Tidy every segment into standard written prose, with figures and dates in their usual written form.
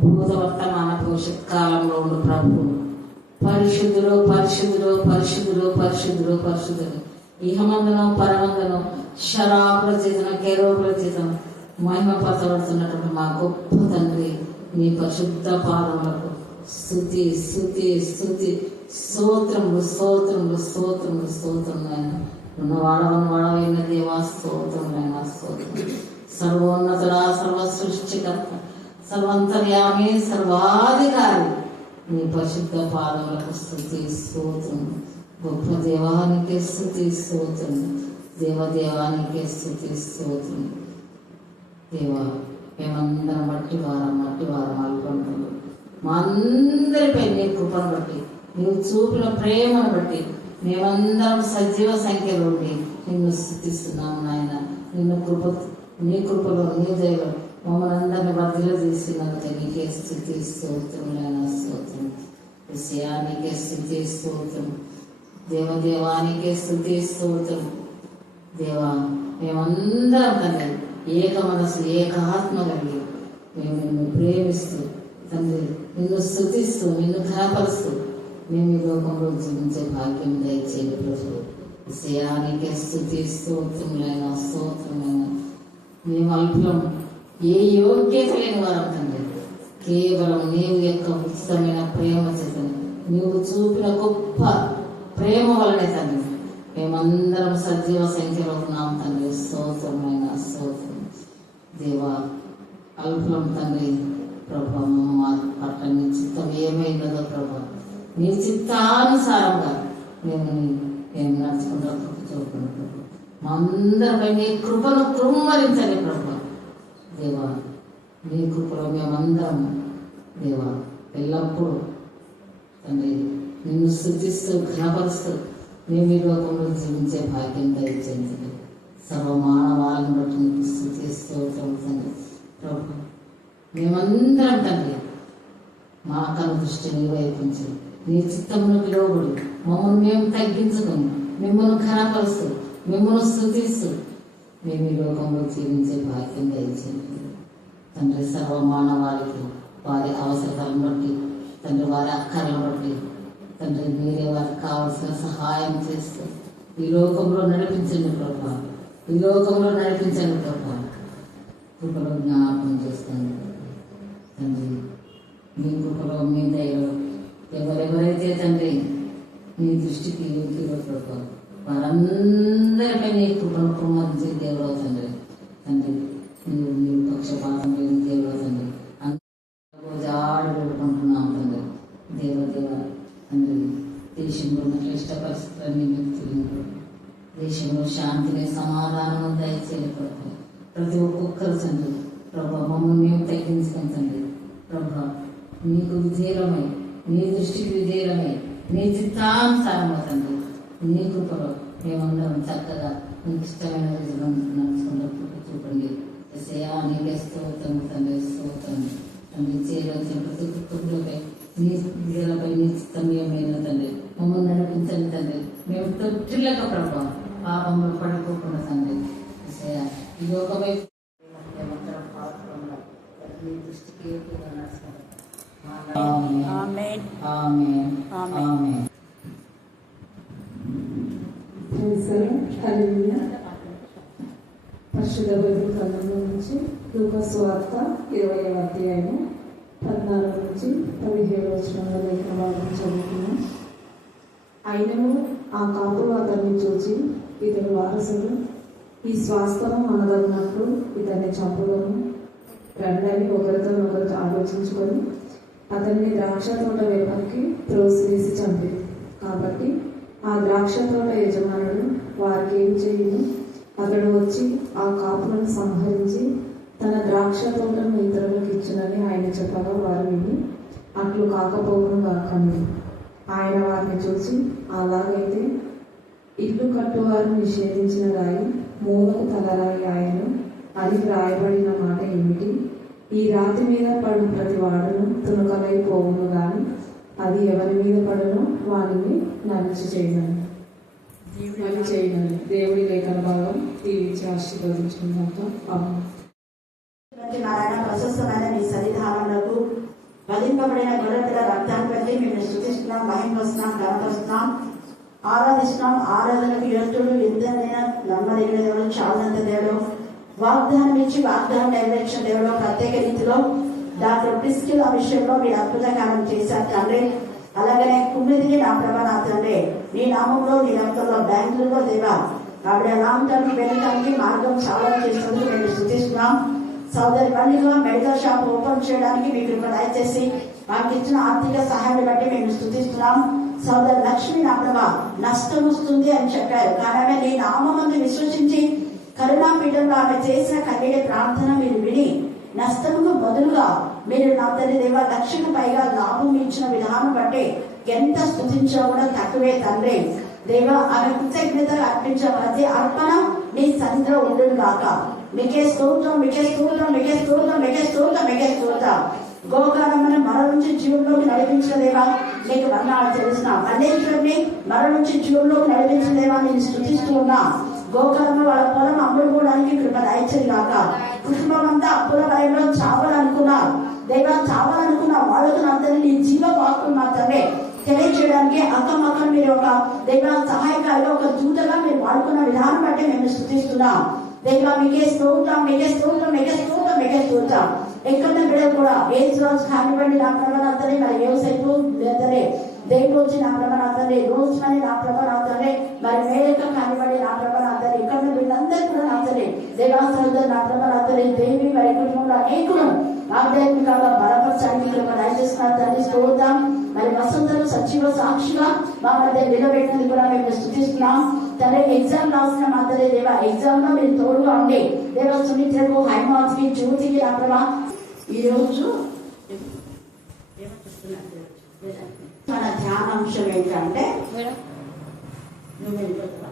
భూత వర్తమాన భవిష్యత్ కాలంలో ఉండు ప్రభు. పరిశుద్ధులు పరిశుద్ధులు పరిశుద్ధులు పరిశుద్ధులు పరిశుద్ధులు. ఇహమందనం పరమందనం శరాపుల చేతన కెరోపుల చేతన మహిమపరచబడుతున్నటువంటి మా గొప్ప తండ్రి, నీ పరిశుద్ధ పాదములకు స్తుతి స్తుతి స్తుతి స్తోత్రములు స్తోత్రములు స్తోత్రములు స్తోత్రములైన వాడవైన దేవా స్తోత్రములైన స్తోత్రం. సర్వోన్నతుడా, సర్వ సృష్టికర్త, సర్వంతర్యామి, సర్వాధికారి, నీ పరిశుద్ధ పాదములకు స్తుతి స్తోత్రం. గొప్ప దేవానికే స్తుతి స్తోత్రం. దేవదేవానికే స్తుతి స్తోత్రం. దేవా, మేమందరం మట్టి వారం అనుకుంటున్నాం. మా అందరిపై నీ కృపను బట్టి, నీవు చూపిన ప్రేమను బట్టి మేమందరం సజీవ సంఖ్యలో ఉండి నిన్ను స్తుతిస్తున్నాము నాయన. నీ కృపలో నీ దయలో మమ్మల్ని అందరినీ వర్ధిల చేసినందుకు నీకే స్తుతి స్తోత్రం నాయన. స్తోత్రం విషయానికే స్తుతి స్తోత్రం. దేవదేవానికే స్తుతి స్తోత్రం. దేవా, మేమందరం తండ్రి ఏక మనసు ఏక ఆత్మ కలిగి మేము నిన్ను ప్రేమిస్తూ తండ్రి, నిన్ను స్తుతిస్తూ నిన్ను ఘనపరుస్తూ మేము ఈ లోకంలో జీవించే భాగ్యం దయచేయండి ప్రభు. విషయానికే స్తుతి స్తోత్రములైన స్తోత్రమైన. మేము అల్పులం, ఏ యోగ్యత లేని వారం తండ్రి, కేవలం నీవు యొక్క ఉచితమైన ప్రేమ చేత నీవు చూపిన గొప్ప ప్రేమ వలనే తండ్రి మేమందరం సజీవ సంఖ్యలో ఉన్నాం తండ్రి. స్తోత్రమైన స్తోత్రం. దేవా, అల్పులం తండ్రి ప్రభా, మా పట్ల నీ చిత్తం ఏమైనదో ప్రభా, నీ చిత్తానుసారంగా మేము నడుచుకుంటూ చూడుకుంటాం. మా అందరిపై నీ కృపను కృమ్మరించండి ప్రభా. దేవా, నీ కృపలో మేమందరం దేవా ఎల్లప్పుడూ తండ్రి నిన్ను స్తుతిస్తూ ఘనపరుస్తూ మేము ఈ లోకంలో జీవించే భాగ్యం దయచేయండి. సర్వమానవాళ్ళని బట్టి నీకు స్తుతిస్తూ తండ్రి ప్రభు. మేమందరం తండ్రి మా కను దృష్టి నీ వైపుంచి నీ చిత్తంలోకి లోబడి మమ్మల్ని మేము తగ్గించుకొని మిమ్మల్ని ఘనపరుస్తూ మిమ్మల్ని స్తుతిస్తూ మేము ఈ లోకంలో జీవించే భాగ్యం దయచేయండి తండ్రి. సర్వమానవాళ్ళకి వారి అవసరాలను బట్టి తండ్రి, వారి అక్కర్లను బట్టి తండ్రి మీరే వారికి కావలసిన సహాయం చేస్తూ ఈ లోకంలో నడిపించండి ప్రభా. ఈ లోకంలో నడిపించండి ప్రభా. కృపలో జ్ఞాపకం చేస్తాను తండ్రి. మీ కృపలో మీ దయలో ఎవరెవరైతే తండ్రి నీ దృష్టికి యోగ్యులో ప్రభా, వారందరిపై నీ కృపను కుమ్మరించే దేవుడు తండ్రి. తండ్రి నీవు పక్షపాతం లేని దేవుడు తండ్రి. జాడు పెట్టుకుంటున్నాం తండ్రి. దేవదేవ తండ్రి, దేశంలో ఉన్న క్లిష్ట పరిస్థితులన్నీ మీకు దేశంలో శాంతిని సమాధానం దయచేయాలి ప్రభు. ప్రతి ఒక్కొక్కరు తండ్రి ప్రభా మమ్మల్ని మేము తగ్గించుకుని తండ్రి ప్రభా నీకు విధేయమై, నీ దృష్టికి విధేయమై, నీ చిత్తానుసారమై తండ్రి నీ కృపలో మేమందరం చక్కగా నీకు ఇష్టమైన రీతిలో నడుచుకున్నప్పుడు చూపండి. నీకే స్తోత్రం తండ్రి. స్తోత్రం తండ్రి. చేయవలసిన ప్రతి కుటుంబంపై నీ బిడ్డలపై నీ చిత్తం ఏమైనా తండ్రి మమ్మల్ని నడిపించండి తండ్రి. మేము తొట్టిల్లక ప్రభా పాపంలో పడుకోకుండా తండ్రి ఈ లోకమై నీ దృష్టికి పరిశుద్ధ బైబిల్ గ్రంథంలో నుంచి లూకా సువార్త 20వ అధ్యాయము 14 నుంచి 17 వచనాల లేఖన భాగం చదువుతున్నాం. అయినను ఆ కాపులు అతన్ని చూచి, ఇతడు వారసుడు, ఈ స్వాస్థ్యము మనదన్నట్లు ఇతన్ని చంపులను రండని ఒకరితో ఆలోచించుకొని అతన్ని ద్రాక్ష తోట వేపనికి త్రోసివేసి చంపింది. కాబట్టి ఆ ద్రాక్ష తోట యజమానుడు వారికి ఏం చేయను, అతడు వచ్చి ఆ కాపులను సంహరించి తన ద్రాక్ష తోటను ఇతరులకు ఇచ్చునని ఆయన చెప్పగా వారు విని అట్లు కాకపోవడం కాకండి. ఆయన వారిని చూసి, అలాగైతే ఇల్లు కట్టువారు నిషేధించిన రాయి మూలకు తలరాయి ఆయను అని వ్రాయబడిన మాట ఏమిటి? ఈ రాతి మీద పడు ప్రతి వాడును తునకలైపోవును గాని అది ఎవరి మీద పడునో వాడిని నలిచి చేయను. దేవుడి లేఖన భాగం దీవించి ఆశీర్వదించుకున్నాక ప్రశస్తమైన మీ సన్నిధానములకు వధింపబడిన గొర్రెపిల్ల రక్తాన్ని బట్టి మేము స్తుతిస్తున్నాం, మహిమపరుస్తున్నాం, ఘనపరుస్తున్నాం, ఆరాధిస్తున్నాం. ఆరాధనకు యోగ్యుడు, ఎంతైనా నమ్మదగిన దేవుడు, చాలంత దేవుడు, వాగ్దానం ఇచ్చి వాగ్దానం నెరవేర్చిన దేవుడు. ప్రత్యేక రీతిలో డాక్టర్ ప్రిస్కిల్ ఆ విషయంలో మీరు అద్భుత కార్యం చేశారు తండ్రి. అలాగనే కుమ్మిదికి నా ప్రభ నా తండ్రి, నీ నామంలో నీ రక్తంలో బెంగళూరులో దేవా ఆవిడ లాంగ్ టర్మ్ వెళ్ళడానికి మార్గం చాలా చేసినందుకు మేము స్తుతిస్తున్నాం. సోదరి పండుగ మెడికల్ షాప్ ఓపెన్ చేయడానికి మీకు ఇక్కడ దయచేసి మాకు ఇచ్చిన ఆర్థిక సహాయాన్ని బట్టి మేము స్తుతిస్తున్నాం. సోదరి లక్ష్మి నా ప్రభా నష్టం వస్తుంది అని చెప్పారు, కానీ ఆమె నీ నామమందు విశ్వసించి కరుణాపీఠంలో ఆమె చేసిన కన్నీటి ప్రార్థన మీరు విని నష్టముకు బదులుగా మీరు నా తల్లి దేవ లక్షకు పైగా లాభం ఇచ్చిన విధానం బట్టి ఎంత స్తుతించా కూడా తక్కువే తండ్రి. దేవ ఆమె కృతజ్ఞతలు అర్పించే ప్రతి అర్పణ నీ సన్నిధిలో ఉండును గాక. మీకే స్తోత్రం, మీకే స్తోత్రం, మీకే స్తోత్రం, మీకే స్తోత్రం, మీకే స్తోత్రం. గోకారమ్మని మర నుంచి జీవుల్లోకి నడిపించిన దేవా నీకు వర్ణాలు తెలుస్తున్నాం. అనేకుడిని మర నుంచి జీవుల్లోకి నడిపించిన దేవా నేను స్తుతిస్తూ ఉన్నా. గోకర్మ వాళ్ళ పొలం అమ్ముడుకోవడానికి కృప దయచేది కాక. కుటుంబం అంతా అప్పుల భయంలో చావాలనుకున్నారు దేవా, చావాలనుకున్న వాళ్ళకు అందరినీ నీ జీవ వాక్కులు మాత్రమే తెలియజేయడానికి అక్కమక్కను మీరు ఒక దేవా సహాయకారిగా ఒక దూతగా మీరు వాడుకున్న విధానం బట్టి మేము స్తుతిస్తున్నాం. దేవా మీకే స్తోత్రం, మీకే స్తోత్రం, మీకే స్తోత్రం, మీకే స్తోత్రం. ఎక్కడ బిడ్డ కూడా ఏ రోజు కానివ్వండి నా ప్రభావంతనే, మరి వ్యవసాయపు లేదనే దేవుడు వచ్చి నా ప్రభావంతనే, రోజు అని నా ప్రభావంతనే, మరి మేరక కానివ్వండి నా ప్రభావంతనే, ఇక్కడ వీళ్ళందరూ కూడా నాతనే దేవాసంలో నా ప్రభావంతనే, దేవి మరి కుటుంబంలో అనేకులు ఆధ్యాత్మికంగా బలపరచడానికి కృప దయచేస్తున్నారు తండ్రి. స్తోత్రం. మరి వసంతలు సజీవ సాక్షిగా మా మధ్య నిలబెట్టినది కూడా మేము స్తుతిస్తున్నాం తండ్రి. ఎగ్జామ్ రాసిన మాత్రమే దేవా ఎగ్జామ్ లో మీరు తోడుగా ఉండి దేవ సుమిత్రకు, హైమాస్ కి, జ్యోతికి నా ప్రభా ఈ రోజు మన ధ్యానాంశం ఏంటంటే నువ్వు వెళ్ళిపోతున్నా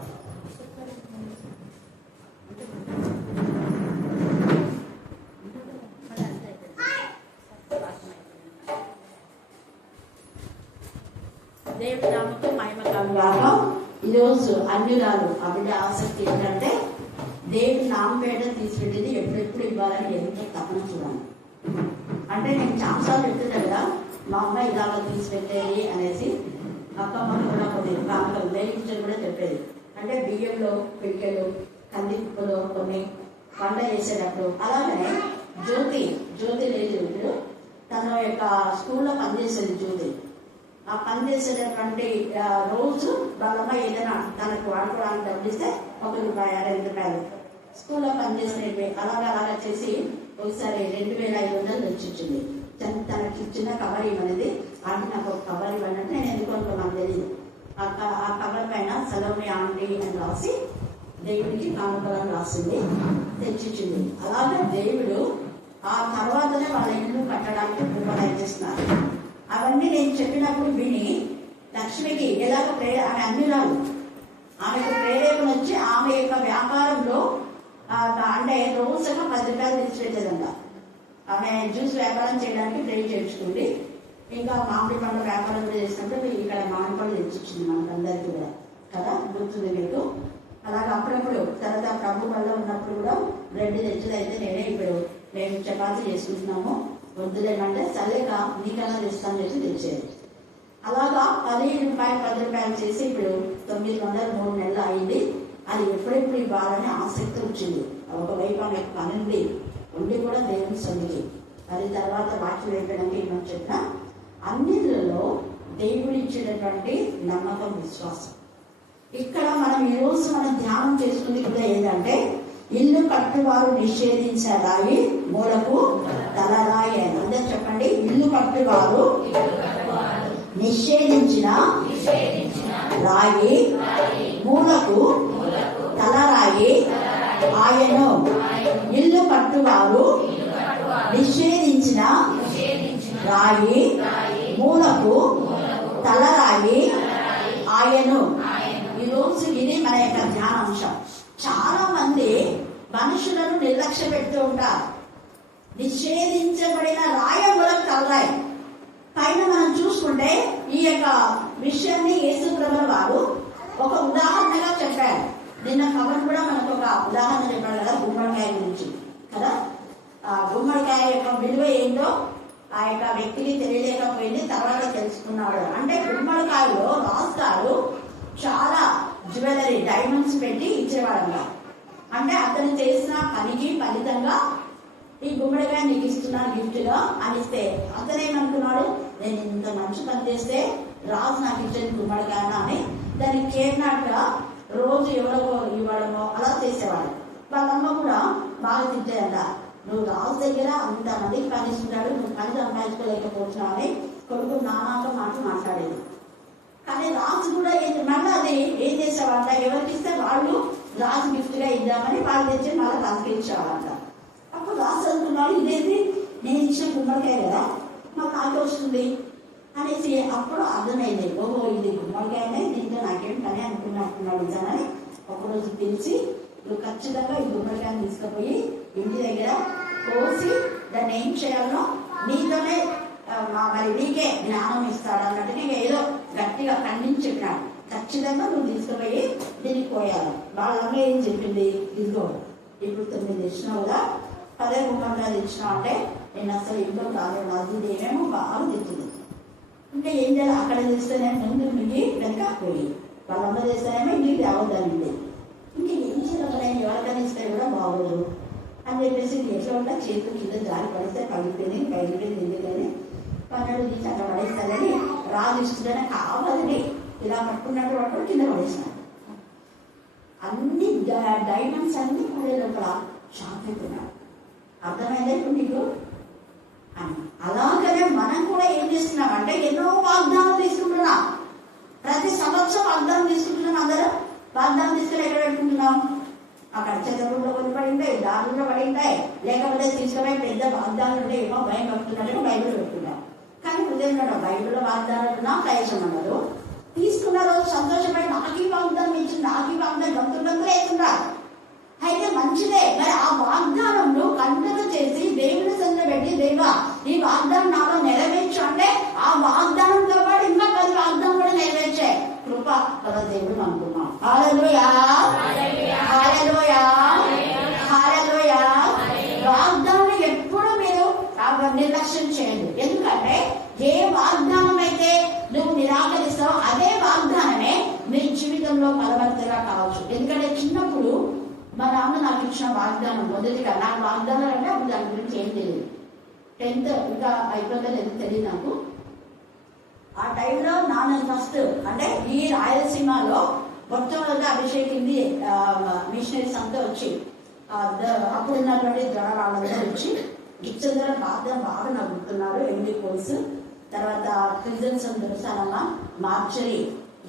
దేవుడి నామకు మహిమ కలుగాక. ఈరోజు అన్యురాలు ఆవిడ ఆసక్తి ఏంటంటే దేవుడి నామపేట తీసుకెళ్ళేది ఎప్పుడెప్పుడు ఇవ్వాలని ఎంత తపన చూడాలి. అంటే నేను చాలాసార్లు చెప్తున్నా కదా, మా అమ్మాయి ఇలాగ తీసుకెళ్ళేది అనేసి అక్కమ్మ కూడా కొన్ని కానుకలు దేవుడి కూడా చెప్పేది. అంటే బియ్యంలో పిడికెలు, కందిప్పులో కొన్ని పంట చేసేటప్పుడు. అలాగనే జ్యోతి లేదు ఇప్పుడు తన యొక్క స్కూల్లో పనిచేసేది జ్యోతి. ఆ పని చేసేటటువంటి రోజు వాళ్ళమ్మ ఏదైనా తనకు వాడుకోవడానికి డబ్బులిస్తే ₹1, ₹2 స్కూల్లో పనిచేసినవి అలాగా చేసి ఒకసారి 2500 తెచ్చిచ్చింది. తనకి ఇచ్చిన కవర్ ఇవ్వనేది, ఆంటీ నాకు ఒక కవర్ ఇవ్వనంటే నేను ఎందుకు నాకు తెలియదు. ఆ కవర్ పైన సలోమి ఆంటీ అని రాసి దేవుడికి కానుకలను రాసింది, తెచ్చిచ్చింది. అలాగే దేవుడు ఆ తర్వాతనే వాళ్ళ ఇల్లు కట్టడానికి ప్రిపేర్ చేస్తున్నారు. అవన్నీ నేను చెప్పినప్పుడు విని లక్ష్మికి ఎలాగ ఆమె అన్ని రాదు, ఆమెకు ప్రేరేపణ వచ్చి ఆమె యొక్క వ్యాపారంలో అంటే రోజుగా ₹10 తెచ్చిపెట్టేదంట. ఆమె జ్యూస్ వ్యాపారం చేయడానికి ట్రై చేయించుకుంది. ఇంకా మామిడి పండ్ల వ్యాపారం కూడా చేసినప్పుడు ఇక్కడ మామిడి పండ్లు తెచ్చిచ్చింది మనకందరికీ కూడా కదా, గుర్తుంది మీకు. అలాగే అప్పుడప్పుడు తర్వాత ప్రభు వల్ల ఉన్నప్పుడు కూడా బ్రెడ్ తెచ్చేది అయితే నేనే ఇప్పుడు మేము చపాతీ చేసుకుంటున్నాము, వద్దులేమంటే సరేక నీకన్నా తెస్తాను చేసి తెచ్చేది. అలాగా ₹10 చేసి ఇప్పుడు 900 3 నెలలు అయింది. అది ఎప్పుడెప్పుడు ఇవ్వాలని ఆసక్తి వచ్చింది. ఒకవైపు ఆమె పనుంది ఉండి కూడా దేవుని సన్నిధి. అది తర్వాత వాక్యం వేయడానికి ఏమని చెప్పినా అన్నిటిలో దేవుడు ఇచ్చేటటువంటి నమ్మకం, విశ్వాసం. ఇక్కడ మనం ఈరోజు మనం ధ్యానం చేసుకుంది కూడా ఏంటంటే ఇల్లు కట్టువారు నిషేధించే రాయి మూలకు తలరాయి అని. అందరూ చెప్పండి, ఇల్లు కట్టువారు నిషేధించిన రాయి మూలకు తలరాయి ఆయను. ఇల్లు కట్టువారు నిషేధించిన రాయి మూలకు తలరాయి ఆయను. ఈరోజు ఇది మన యొక్క ధ్యానాంశం. చాలా మంది మనుషులను నిర్లక్ష్య పెడుతూ ఉంటారు. నిషేధించబడిన రాయి మూలకు తలరాయి పైన మనం చూసుకుంటే ఈ యొక్క విషయాన్ని యేసు ప్రభువు వారు ఒక ఉదాహరణగా చెప్పారు. నిన్న కవర్ కూడా మనకు ఒక ఉదాహరణ చెప్పాడు కదా, గుమ్మడికాయ గురించి కదా. ఆ గుమ్మడికాయ యొక్క విలువ ఏంటో ఆ యొక్క వ్యక్తికి తెలియలేకపోయింది, తర్వాత తెలుసుకున్నాడు. అంటే గుమ్మడికాయలో రాస్తారు చాలా జ్యువెలరీ డైమండ్స్ పెట్టి ఇచ్చేవాడంట. అంటే అతను చేసిన పనికి ఫలితంగా ఈ గుమ్మడికాయ నీకు ఇస్తున్నాను గిఫ్ట్ గా అనిస్తే అతనేమనుకున్నాడు, నేను ఇంత మంచి పని చేస్తే రాజు నాకు ఇచ్చేది గుమ్మడికాయ అని దాన్ని కేర్నాట్గా రోజు ఎవరో ఇవ్వడమో అలా చేసేవాడు. వాళ్ళమ్మ కూడా బాగా తిట్టేదంట, నువ్వు రాజు దగ్గర అంత మందికి పని ఇస్తున్నాడు, నువ్వు పని సంపాదించుకోలేకపోతున్నావు అని కొడుకు నానాతో మాట్లాడేది. కానీ రాజు కూడా మళ్ళీ అది ఏం చేసేవాళ్ళ, ఎవరికి ఇస్తే వాళ్ళు రాజు గిఫ్ట్ గా ఇద్దామని వాళ్ళు తెచ్చి మళ్ళీ తనకి ఇచ్చేవాళ్ళంట. అప్పుడు రాజు అనుకున్నాడు, ఇదేంటి నేను ఇచ్చిన గుమ్మడికాయ కదా మాకు నాకు వస్తుంది అనేసి అప్పుడు అర్థమైంది, ఓహో ఇది గుమ్మడికాయనే, దీంతో నాకేం పని అనుకున్నట్టున్నాడు నిజానని. ఒకరోజు పిలిచి నువ్వు ఖచ్చితంగా ఈ గుమ్మడికాయని తీసుకుపోయి ఇంటి దగ్గర కోసి దాన్ని ఏం చేయాలో నీతోనే మరి నీకే జ్ఞానం ఇస్తాడు అన్నట్టుగా ఏదో గట్టిగా ఖండించి చెప్పినాడు. ఖచ్చితంగా నువ్వు తీసుకుపోయి దీన్ని కోయాలి. వాళ్ళమ్మ ఏం చెప్పింది, ఇదిగో ఇప్పుడు 9 తెచ్చినావు కదా, 10 గుమ్మడికాయలు తెచ్చినావు అంటే నేను అసలు ఇంట్లో రాలేదు, అది ఏమేమో బాగా తెచ్చింది. అంటే ఏం చేయాలి, అక్కడ చేస్తేనేమో ముందు మిగి వెనక పోయి, వాళ్ళమ్మ చేస్తేనేమో ఇంటికి తేవద్దండి. ఇంక ఏం చేయాలి, ఎవరికైనా ఇస్తే కూడా బాగోదు అని చెప్పేసి ఎట్లా ఉంటా చేతులు కింద జారి పడిస్తే పగిలిపోయింది ఎందుకని 12 తీసి అక్కడ పడేస్తారని రాజు ఇస్తుందని కావాలని ఇలా పట్టుకున్నట్టు కింద పడేసినాడు. అన్ని డైమండ్స్ అన్ని పడే లోపల షాక్ అవుతున్నాడు. అర్థమైందా ఇప్పుడు నీకు అని? అలాగనే మనం కూడా ఏం చేస్తున్నాం అంటే ఎన్నో వాగ్దానం తీసుకుంటున్నాం. ప్రతి సంవత్సరం వాగ్దానం తీసుకుంటున్నాం. అందరూ వాగ్దానం తీసుకుని ఎక్కడ పెట్టుకుంటున్నాం, అక్కడ చెత్తలో పడి ఉంటాయి, దారుల్లో పడి ఉంటాయి, లేకపోతే తీసుకుపోయి పెద్ద వాగ్దానాలు ఉంటే ఏమో భయం కట్టుకున్నట్టుగా బైబిల్ పెట్టుకున్నాం. కానీ హృదయంలో బైబిల్లో వాగ్దానాలు ఉన్నా ప్రయోజనం ఉండదు. తీసుకున్న రోజు సంతోషపడి నాకు ఈ వాగ్దానం ఇచ్చింది, నాకు ఈ వాగ్దానం గంతులు వేస్తున్నారు. అయితే మంచిదే, మరి ఆ వాగ్దానంలో కంటలు చేసి దేవుని సంత పెట్టి దేవా ఈ వాగ్దానం నాలో నెరవేర్చు అంటే ఆ వాగ్దానంతో పాటు ఇంకా 10 వాగ్దానం కూడా నెరవేర్చే కృప కదా దేవుడు అనుకున్నాం. హల్లెలూయా, హల్లెలూయా, హల్లెలూయా. వాగ్దానం ఎప్పుడు మీరు నిర్లక్ష్యం చేయండి. ఎందుకంటే ఏ వాగ్దానం అయితే నువ్వు నిరాకరిస్తావో అదే వాగ్దానమే మీ జీవితంలో బలవంతంగా కావచ్చు. ఎందుకంటే చిన్నప్పుడు మా నాన్న నాకు ఇచ్చిన వాగ్దానం మొదటిగా నాకు వాగ్దానం అంటే అప్పుడు దాని గురించి ఏం తెలియదు. 10th ఇంకా అయిపోతుందో ఎందుకు తెలియదు నాకు. ఆ టైంలో నాన్న ఫస్ట్ అంటే ఈ రాయలసీమలో మొట్టమొదటి అభిషేకింది మిషనరీస్ అంతా వచ్చి అప్పుడు ఉన్నటువంటి వాళ్ళందరూ వచ్చి గిప్సన్ గారు బాగా నవ్వుతున్నారు. ఎండి కోల్స్ తర్వాత క్రిజన్స్ దొరసానమ్మ, మార్చరీ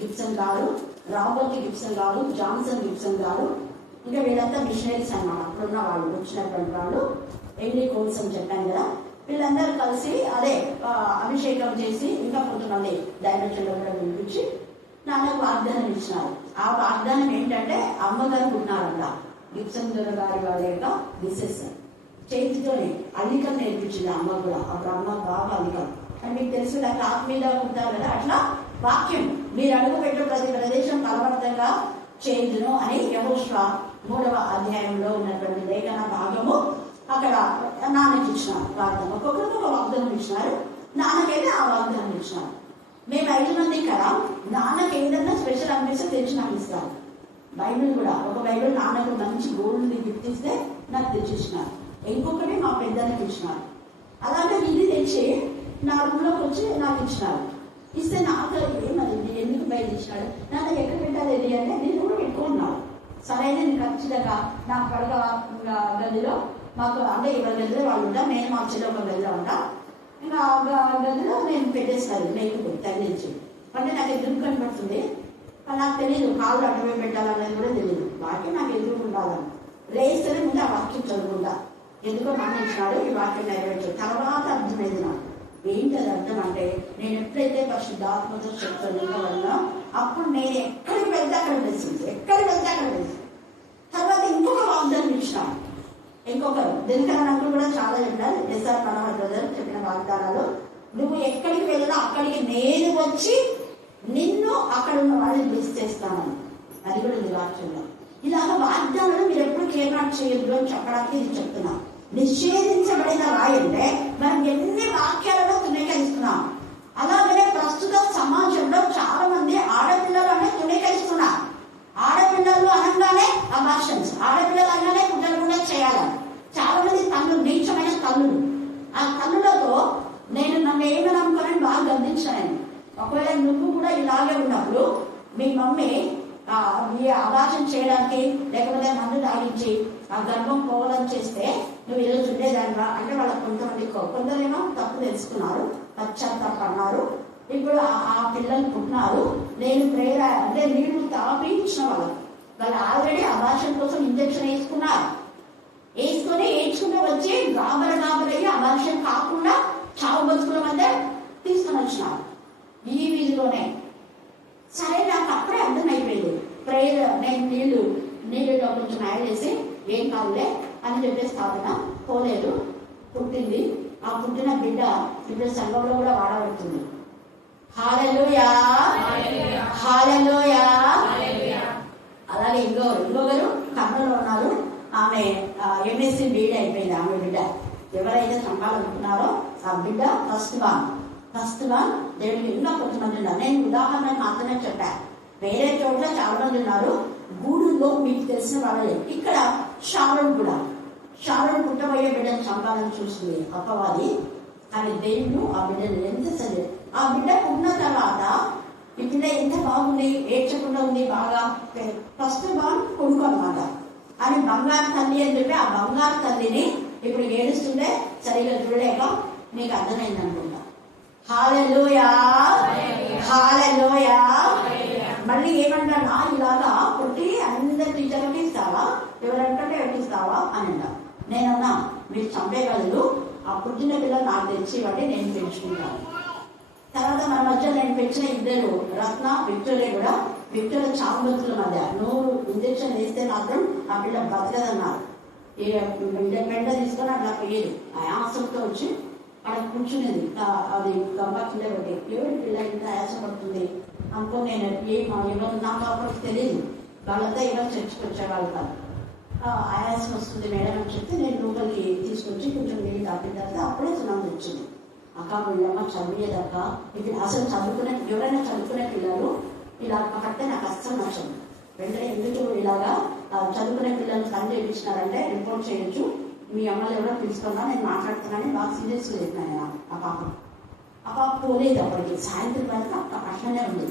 గిప్సన్ గారు, రాబర్ట్ గిప్సన్ గారు, జాన్సన్ గిప్సన్ గారు, ఇంకా వీళ్ళంతా మిషనరీస్ అన్నమాట. అప్పుడున్న వాళ్ళు వచ్చినటువంటి వాళ్ళు ఎండి కోల్స్ అని చెప్పాను కదా. వీళ్ళందరూ కలిసి అదే అభిషేకం చేసి ఇంకా కొంతమంది డైరెక్షన్లో కూడా వినిపించి నాన్నకు వాగ్దానం ఇచ్చినారు. ఆ వాగ్దానం ఏంటంటే అమ్మగారు ఉన్నారంట. గిప్సన్ గారి వాళ్ళ యొక్క మిస్సెస్ చేతితోనే అల్లికలు నేర్పించింది అమ్మ కూడా. అప్పుడు అమ్మ బాగా అల్లికలు అని మీకు తెలుసు, క్లాత్ మీద ఉంటారు కదా, అట్లా వాక్యం మీరు అడుగు పెట్టే ప్రతి ప్రదేశం బలవంతంగా చేయుదును అని యెహోషువ 3వ అధ్యాయంలో ఉన్నటువంటి లేఖన భాగము అక్కడ నాన్నకి ఇచ్చినారు వాగ్దానం. ఒక్కొక్కరికి ఒక వాగ్దానం ఇచ్చినారు. నాన్నకైతే ఆ వాగ్దానం ఇచ్చినారు. మేము 5 మంది కదా, నాన్నకి ఏదన్నా స్పెషల్ అనిపిస్తే తెచ్చి నాకు ఇస్తారు. బైబిల్ కూడా ఒక బైబిల్ నాన్నకు మంచి గోల్డ్ని గిఫ్ట్ ఇస్తే నాకు తెచ్చిచ్చినారు. ఇంకొకటి మా పెద్దలకు ఇచ్చినారు. అలాగే ఇది తెచ్చి నా రూమ్లోకి వచ్చి నాకు ఇచ్చినారు. ఇస్తే నాకు ఏమది ఎందుకు బయట ఇచ్చినాడు, నాన్న ఎక్కడ పెట్టాలి అంటే నేను కూడా పెట్టుకున్నాను. సరైన ఖచ్చితంగా నా పడగ గదిలో మాకు అంటే ఎవరి గదిలో వాళ్ళు ఉంటాం, నేను మా చెల్లి ఒక గదిలో ఉంటాం. ఇంకా గదిలో నేను పెట్టేస్తాను మేకు తగిలించి. అంటే నాకు ఎదురు కనపడుతుంది, నాకు తెలియదు కాళ్ళు అడ్డమే పెట్టాలనేది కూడా తెలియదు. వాక్యం నాకు ఎదురు ఉండాలని లేస్తేనే ముందు ఆ వాక్యం చదువుకుంటా. ఎందుకో మన్నించినాడు ఈ వాక్యం నెరవేర్చాడు. తర్వాత అర్థమైంది నాకు ఏంటి అది అర్థం అంటే, నేను ఎప్పుడైతే పరిశుద్ధాత్మతో చెప్తాను వల్ల అప్పుడు నేను ఎక్కడికి వెళ్తే అక్కడ తెలిసింది, ఎక్కడికి వెళ్తే అక్కడ తెలిసింది. తర్వాత ఇంకొక వాగ్దానం ఇచ్చినాడు. ఇంకొకరు దినకరణకు కూడా చాలా చెప్పారు. ఎస్ఆర్ మనోహర్ చెప్పిన వాగ్దానాలు, నువ్వు ఎక్కడికి వెళ్ళినా అక్కడికి నేను వచ్చి నిన్ను అక్కడ ఉన్న వాళ్ళని బ్లెస్ చేస్తాను. అది కూడా ఇది వాక్యంలో. ఇలాగ వాగ్దానాలు మీరు ఎప్పుడు కేర్నాట్ చేయొద్దు అని చెప్పడానికి ఇది చెప్తున్నా. నిషేధించబడిన రాయి అంటే మనం ఎన్ని వాక్యాలు ప్రేమ నమ్ముకొని బాగా గమనించాను. ఒకవేళ నువ్వు కూడా ఇలాగే ఉన్నప్పుడు మీ మమ్మీ ఈ అభాషణ చేయడానికి లేకపోతే మందు తాగించి ఆ గర్భం పోవాలని చేస్తే నువ్వు ఈరోజు ఉండేదానివా అంటే వాళ్ళకి కొందరేమో తప్పు తెలుసుకున్నారు, పశ్చాత్తాప అన్నారు. ఇప్పుడు ఆ పిల్లలు పుట్టినారు. నేను ప్రేర అంటే నీళ్లు తాపి ఇచ్చిన వాళ్ళు ఆల్రెడీ అభాషణ కోసం ఇంజక్షన్ వేసుకొని ఏడ్చుకుంటూ వచ్చి గాబరయ్యి అభాషణ కాకుండా చావు బతుకుల మధ్య తీసుకొని వచ్చినారు. ఈ వీధిలోనే సరే నాకు అప్పుడే అర్థమైపోయింది. ప్రేయర్ నేను నీళ్ళలో కొంచెం యాడ్ చేసి ఏం కాదులే అని చెప్పేసి కావున పోలేదు. పుట్టింది. ఆ పుట్టిన బిడ్డ ఇప్పుడు సంఘంలో కూడా వాడబడుతుంది. హల్లెలూయా, హల్లెలూయా. అలాగే ఇంకొకరు కర్నూలులో ఉన్నారు. ఆమె ఎంఎస్సీ బీఈడీ అయిపోయింది. ఆమె బిడ్డ ఎవరైతే సంపాలనుకున్నారో ఆ బిడ్డ ఫస్ట్ వన్ దేవుడికి ఇంకా కొంతమంది ఉన్నారు. నేను ఉదాహరణ మాత్రమే చెప్పాను. వేరే చోట్ల చాలా మంది ఉన్నారు. గూడూరులో మీకు తెలిసిన వాళ్ళే. ఇక్కడ షారోన్ పుట్టబోయే బిడ్డను చంపాలని చూస్తుంది అప్పవాది. కానీ దేవుడు ఆ బిడ్డను ఎంత సరే ఆ బిడ్డ ఉన్న తర్వాత ఈ బిడ్డ ఎంత బాగుంది, ఏడ్చకుండా ఉంది బాగా. ఫస్ట్ కొడుకు అన్నమాట. అని బంగారు తల్లి అని చెప్పి ఆ బంగారు తల్లిని ఇప్పుడు ఏడుస్తుంటే సరిగా చూడలేక నీకు అర్థమైంది అనుకుంటా. హల్లెలూయా, హల్లెలూయా. మళ్ళీ ఏమంటానా ఇలాగా పుట్టి అందరి టీచర్లకి ఇస్తావా, ఎవరంటే ఇస్తావా అని అంటా. నేనన్నా మీరు చంపేయగలరు, ఆ పుట్టిన పిల్లలు నాకు తెచ్చి ఇవ్వండి, నేను పెంచుకుంటాను. తర్వాత మన మధ్య నేను పెంచిన ఇద్దరు రత్న విక్టోరియా కూడా విక్టోరియా చావుబతుల మధ్య నువ్వు ఇంజక్షన్ వేస్తే మాత్రం ఆ బిడ్డ బతకదన్నారు. బెండ తీసుకొని అట్లా పోయేది. ఆయాసంతో వచ్చి అక్కడ కూర్చునేది. అది గంప కింద పెట్టి ఎవరి పిల్ల ఇంత ఆయాసపడుతుంది అనుకో. నేను ఎవరు నాకు అప్పటికి తెలియదు. వాళ్ళంతా ఎవరు చర్చకు వచ్చేవాళ్ళు కాదు. ఆయాసం వస్తుంది మేడం అని చెప్తే నేను లోపలికి తీసుకొచ్చి కొంచెం నీళ్ళు తాపిన తర్వాత అప్పుడే సునామీ వచ్చింది. అక్క వీళ్ళమ్మ చదివేదాకా ఇది అసలు ఎవరైనా చదువుకునే పిల్లలు ఇలా పడితే నాకు అస్సలు నచ్చదు. వెంటనే ఎందుకు ఇలాగా చదువుకునే పిల్లలు తండ్రి ఇచ్చినారంటే రిపోర్ట్ చేయొచ్చు, మీ అమ్మలు ఎవరో పిలుచుకున్నా నేను మాట్లాడుతున్నానని బాగా సీరియస్గా చెప్పినాను. ఆ పాప పోలేదు. అప్పటికి సాయంత్రం వరకు అట్లనే ఉంది.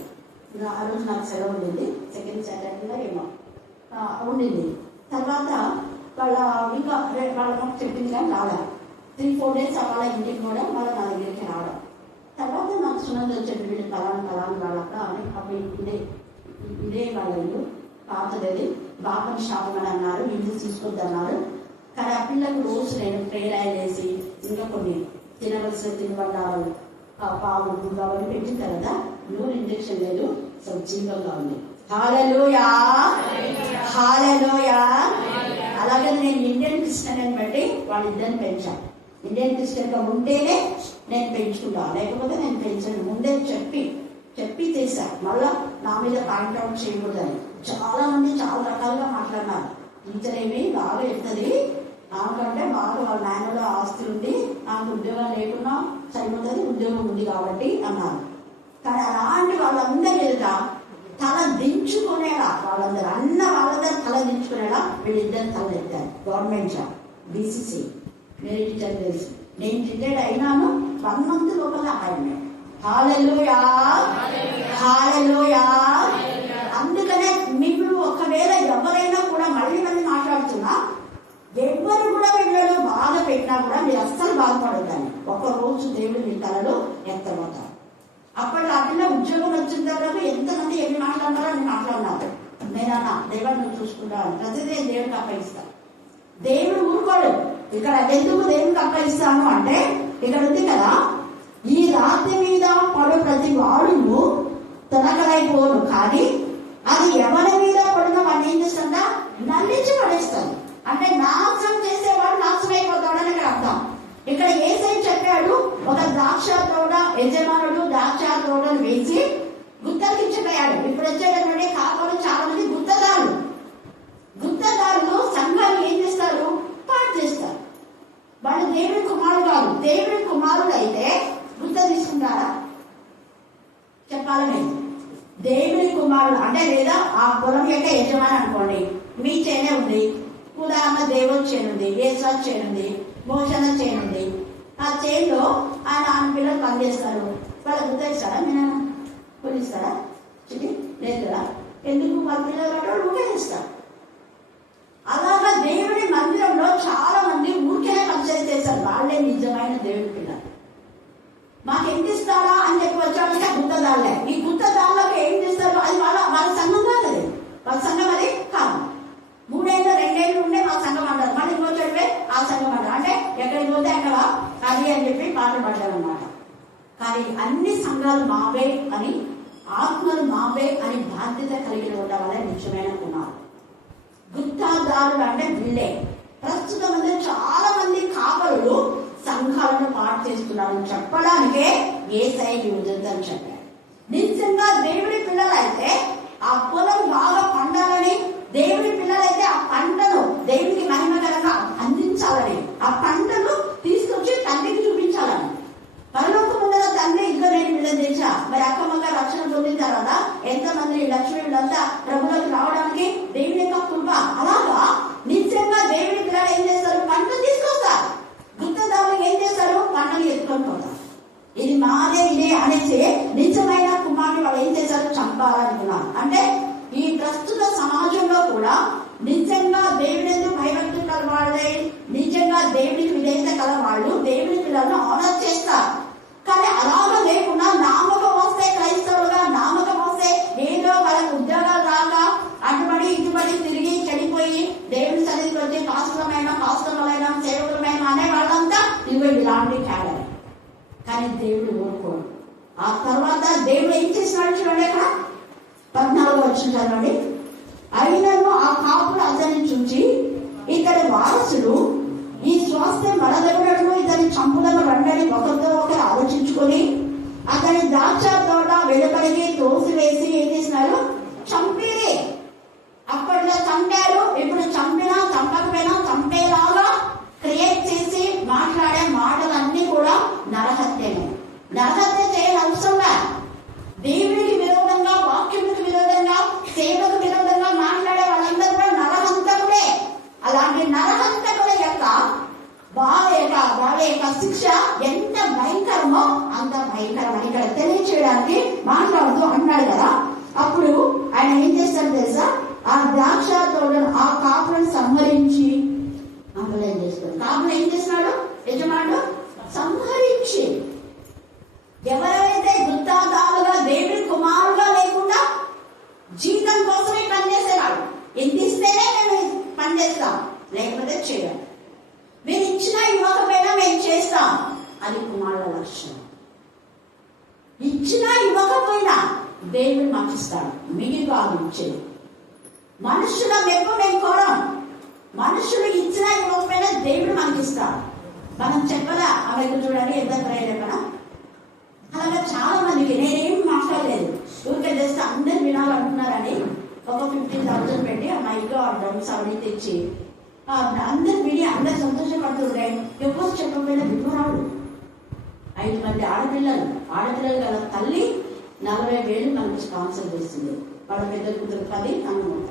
ఆ రోజు నాకు సెలవు ఉండింది, సెకండ్ సాటర్డేగా ఏమో ఉండింది. తర్వాత ఇంకా వాళ్ళ మాకు చెప్పింది కానీ రావడం 3-4 days వాళ్ళ ఇంటికి కూడా వాళ్ళ నా దగ్గరికి రావడం. తర్వాత నాకు సునంద వచ్చేది వీళ్ళు కలాను వాళ్ళక అని అప్పుడు ఇదే వాళ్ళ ఇల్లు పాతది. బాపని షాప్ అని అన్నారు, ఇల్లు తీసుకొద్దన్నారు. కానీ ఆ పిల్లలకు రోజు నేను ప్రేరాయలు వేసి ఇంకా కొన్ని తినవలసిన తినబండాలు పాలు గుడ్లు అవన్నీ పెట్టిన తర్వాత నూనె ఇంజక్షన్ లేదు, సజీవంగా ఉంది. హల్లెలూయా, హల్లెలూయా. అలాగే నేను ఇండియన్ క్రిస్టియన్ అని బట్టి వాళ్ళిద్దరిని పెంచాను. ఇండియన్ క్రిస్టియన్ గా ఉంటేనే నేను పెంచుకుంటా, లేకపోతే నేను పెంచాను. ముందే చెప్పి చేశా. మళ్ళా నా మీద పాయింట్అవుట్ చేయకూడదని. చాలా మంది చాలా రకాలుగా మాట్లాడినారు. టీచర్ ఏమి బాగా చెప్తుంది, ఆమెకంటే బాగా వాళ్ళ నాయనలో ఆస్తి ఉంది, నాకు ఉద్యోగం లేకున్నా సరిపోతుంది, ఉద్యోగం ఉంది కాబట్టి అన్నారు. కానీ అలాంటి వాళ్ళందరూ ఎదుట తల దించుకునేలా వాళ్ళందరూ వాళ్ళందరూ తల దించుకునేలా వీళ్ళిద్దరు తల ఎత్తారు. గవర్నమెంట్ జాబ్, బీసీసీ, మెరిట్ తెలుసు. నేను రిటైర్డ్ అయినాను 1 month లోపల ఆయన. హల్లెలూయా, హల్లెలూయా. అందుకనే మీరు ఒకవేళ ఎవరైనా కూడా మళ్ళీ మాట్లాడుతున్నా ఎవరు కూడా వీళ్ళలో బాధ పెట్టినా కూడా మీరు అస్సలు బాధపడద్దని. ఒకరోజు దేవుడు మీ తలలో ఎత్తబోతారు. అప్పటి ఆ పిల్ల ఉద్యోగం వచ్చిన తర్వాత ఎంతమంది ఎన్ని మాట్లాడినారో అని మాట్లాడినారు. నేనన్నా దేవుడు నువ్వు చూసుకుంటాను, ప్రతిదీ దేవుడికి అప్పగిస్తాను. దేవుడు ఊరుకోడు. ఇక్కడ ఎందుకు దేవుడికి అప్పగిస్తాను అంటే ఇక్కడ ఉంది కదా, ఈ రాత్రి మీద పడు ప్రతి వాడును తొలకలైపోను, కానీ అది ఎవరి మీద పడిన వాడిని ఏం చేస్తుందా నల్లించి పడేస్తాను. అంటే నాశనం చేసేవాడు నాశనం అయిపోతాడని ఇక్కడ అర్థం. ఇక్కడ యేసయ్య చెప్పాడు, ఒక ద్రాక్ష తోట యజమానుడు ద్రాక్ష తోటను వేసి గుత్తకిచ్చిపోయాడు. ఇప్పుడు వచ్చేటటువంటి కాపలు చాలా మంది గుత్తదారులు సంఘాలు ఏం చేస్తారు, పాటు చేస్తారు. వాళ్ళు దేవుడి కుమారుడు కాదు. దేవుడి కుమారుడు అయితే గుత్త తీసుకుంటారా చెప్పాలని? దేవుడి కుమారుడు అంటే లేదా ఆ పొలం యొక్క యజమాని అనుకోండి, మీ చేనే ఉంది, ఉదాహరణ దేవుడి చేనుంది, యేసు చేనుంది, మోషణ చేనుంది. ఆ చేనులో ఆయన పిల్లలు పనిచేస్తారు, వాళ్ళకి ఉద్దేశిస్తారా? నేను కొనిస్తారా? చిటి లేదు కదా. ఎందుకు? వాళ్ళ పిల్లలు కాబట్టి ఊకేస్తారు. అలాగా దేవుడి మందిరంలో చాలా మంది ఊరికేనే పనిచేసి చేస్తారు. వాళ్ళే నిజమైన దేవుడి పిల్లలు. మాకు ఎంత ఇస్తారా అని చెప్పి వచ్చామంటే గుత్తదారులే. ఈ గుత్తదారులకు ఏం చేస్తారు? అది వాళ్ళ సంఘం కాదు, అది వాళ్ళ సంఘం అది కాదు. 3 ఏళ్ళు 2 ఏళ్ళు ఉండే మా సంఘం అంటారు, మళ్ళీ ఇంకో చెడిపోయి ఆ సంఘం అంటారు. అంటే ఎక్కడికి పోతే అక్కడ అది అని చెప్పి పాటలు పాడతారు అన్నమాట. కానీ అన్ని సంఘాలు మావే అని, ఆత్మలు మావే అని బాధ్యత కలిగిన ఉండడం వల్ల నిజమైన కుమారు. గుత్తాదారులు అంటే వీళ్ళే. ప్రస్తుతం చాలా మంది కాపరులు సంఘాలను పాటు చేస్తున్నారని చెప్పడానికే యేసయ్య యువజంతని చెప్పారు. నిజంగా దేవుడి పిల్లలైతే ఆ పొలం బాగా పండాలని, దేవుడి పిల్లలైతే ఆ పంటను దేవుడికి మహిమకరంగా అందించాలని, ఆ పంటను తీసుకొచ్చి తండ్రికి చూపించాలని. పరలోకం ఉన్న తండ్రి ఇంట్లో నేను పిల్లలు తెచ్చా. మరి అక్కమ్మగా రక్షణ పొందిన తర్వాత ఎంతమంది లక్ష్మి వీళ్ళంతా ప్రభులకు రావడానికి దేవుడి యొక్క కృప. అలాగా నిజంగా దేవుడి పిల్లలు ఏం చేస్తారు? పంటను తీసుకొస్తారు. గుత్తదారులు ఏం చేస్తారు? పంటను ఎత్తుకొని పోతారు. ఇది మాదే ఇదే అనేసి నిజమైన కుమారుని వాళ్ళు ఏం చేశారు? చంపాలనుకున్నారు. అంటే ఈ ప్రస్తుత సమాజంలో కూడా నిజంగా దేవుని ఎందుకు భయభక్తులు కల వాళ్ళే, నిజంగా దేవునికి విధేయత కల వాళ్ళు దేవుని పిల్లలను ఆనర్ చేస్తారు. కానీ అలాగా లేకుండా నామకం వస్తే క్రైస్తవులుగా, నామకం వస్తే ఏదో వాళ్ళకి ఉద్యోగాలు రాక అటుబడి ఇటుబడి తిరిగి చెడిపోయి దేవుని సన్నిధికి వచ్చి కాస్తలమైన సేవకులమైన అనే వాళ్ళంతా ఇవి ఇలాంటి క్యాడర్. కానీ దేవుడు ఊరుకోడు. ఆ తర్వాత దేవుడు ఏం చేసినాడు చూడండి. అక్కడ 14వ వచనం చదవండి. అయినను ఆ కాపులు అతన్ని చూచి ఇతడి వారసులు ఈ స్వాస్థ్యం మనదెవడను ఇతని చంపులను రండని ఒకరితో ఒకరు ఆలోచించుకొని అతని ద్రాక్ష తోట వెలుపలికి తోసివేసి ఏం చేసినారు? చంపేది. అప్పట్లో చంపారు, ఇప్పుడు చంపినా చంపకపోయినా చంపేలాగా క్రియేట్ చేసి మాట్లాడే మాటలన్నీ కూడా నరహత్యమే. నరహత్య చేయని అవసరంగా దేవుడికి విరోధంగా, వాక్యములకు విరోధంగా, సేవకు విరోధంగా మాట్లాడే వాళ్ళందరూ కూడా నరహంతకుడే. అలాంటి నరహంతకుల యొక్క వాళ్ళ యొక్క శిక్ష ఎంత భయంకరమో అంత భయంకరమని ఇక్కడ తెలియచేయడానికి మాట్లాడుతూ అన్నాడు కదా. అప్పుడు ఆయన ఏం చేస్తాడు తెలుసా? ఆ ద్రాక్ష తోటను, ఆ కాపులను సంహరించి, అందులో ఏం చేస్తాడు? కాపులు ఏం చేస్తున్నాడు? యజమానుడు సంహరించి. ఎవరైతే గుత్తాదారులుగా దేవుడి కుమారుగా లేకుండా జీతం కోసమే పనిచేసేవాడు, ఎంత ఇస్తేనే మేము పనిచేస్తాం, లేకపోతే చేయాలి, మీరు ఇచ్చినా ఇవ్వకపోయినా మేము చేస్తాం, అది కుమారుల లక్షణం. ఇచ్చినా ఇవ్వకపోయినా దేవుడు మాకు ఇస్తాడు, మిగిలి కాదు ఇచ్చేది. మనుషుల మెప్పు మేము కోరం. మనుషులు ఇచ్చినా ఇవ్వకపోయినా దేవుడు మనకి ఇస్తాడు. మనం చెప్పదా? ఆమెకు చూడండి ఎంత ప్రేరేపణ. అలాగే చాలా మందికి నేనేం మాట్లాడలేదు, ఊరికే చేస్తే అందరు వినాలంటున్నారని ఒక 15,000 పెట్టి ఆ మైక్ ఆ డ్రమ్స్ అవన్నీ తెచ్చి అందరు విని అందరు సంతోషపడుతుండే. ఎవరు చెప్పకపోయినా వివరాడు. 5 మంది ఆడపిల్లలు గల తల్లి 40,000 మనకి స్పాన్సర్ చేస్తుంది. వాళ్ళ పెద్ద కూతురు 10 అనుకుంట.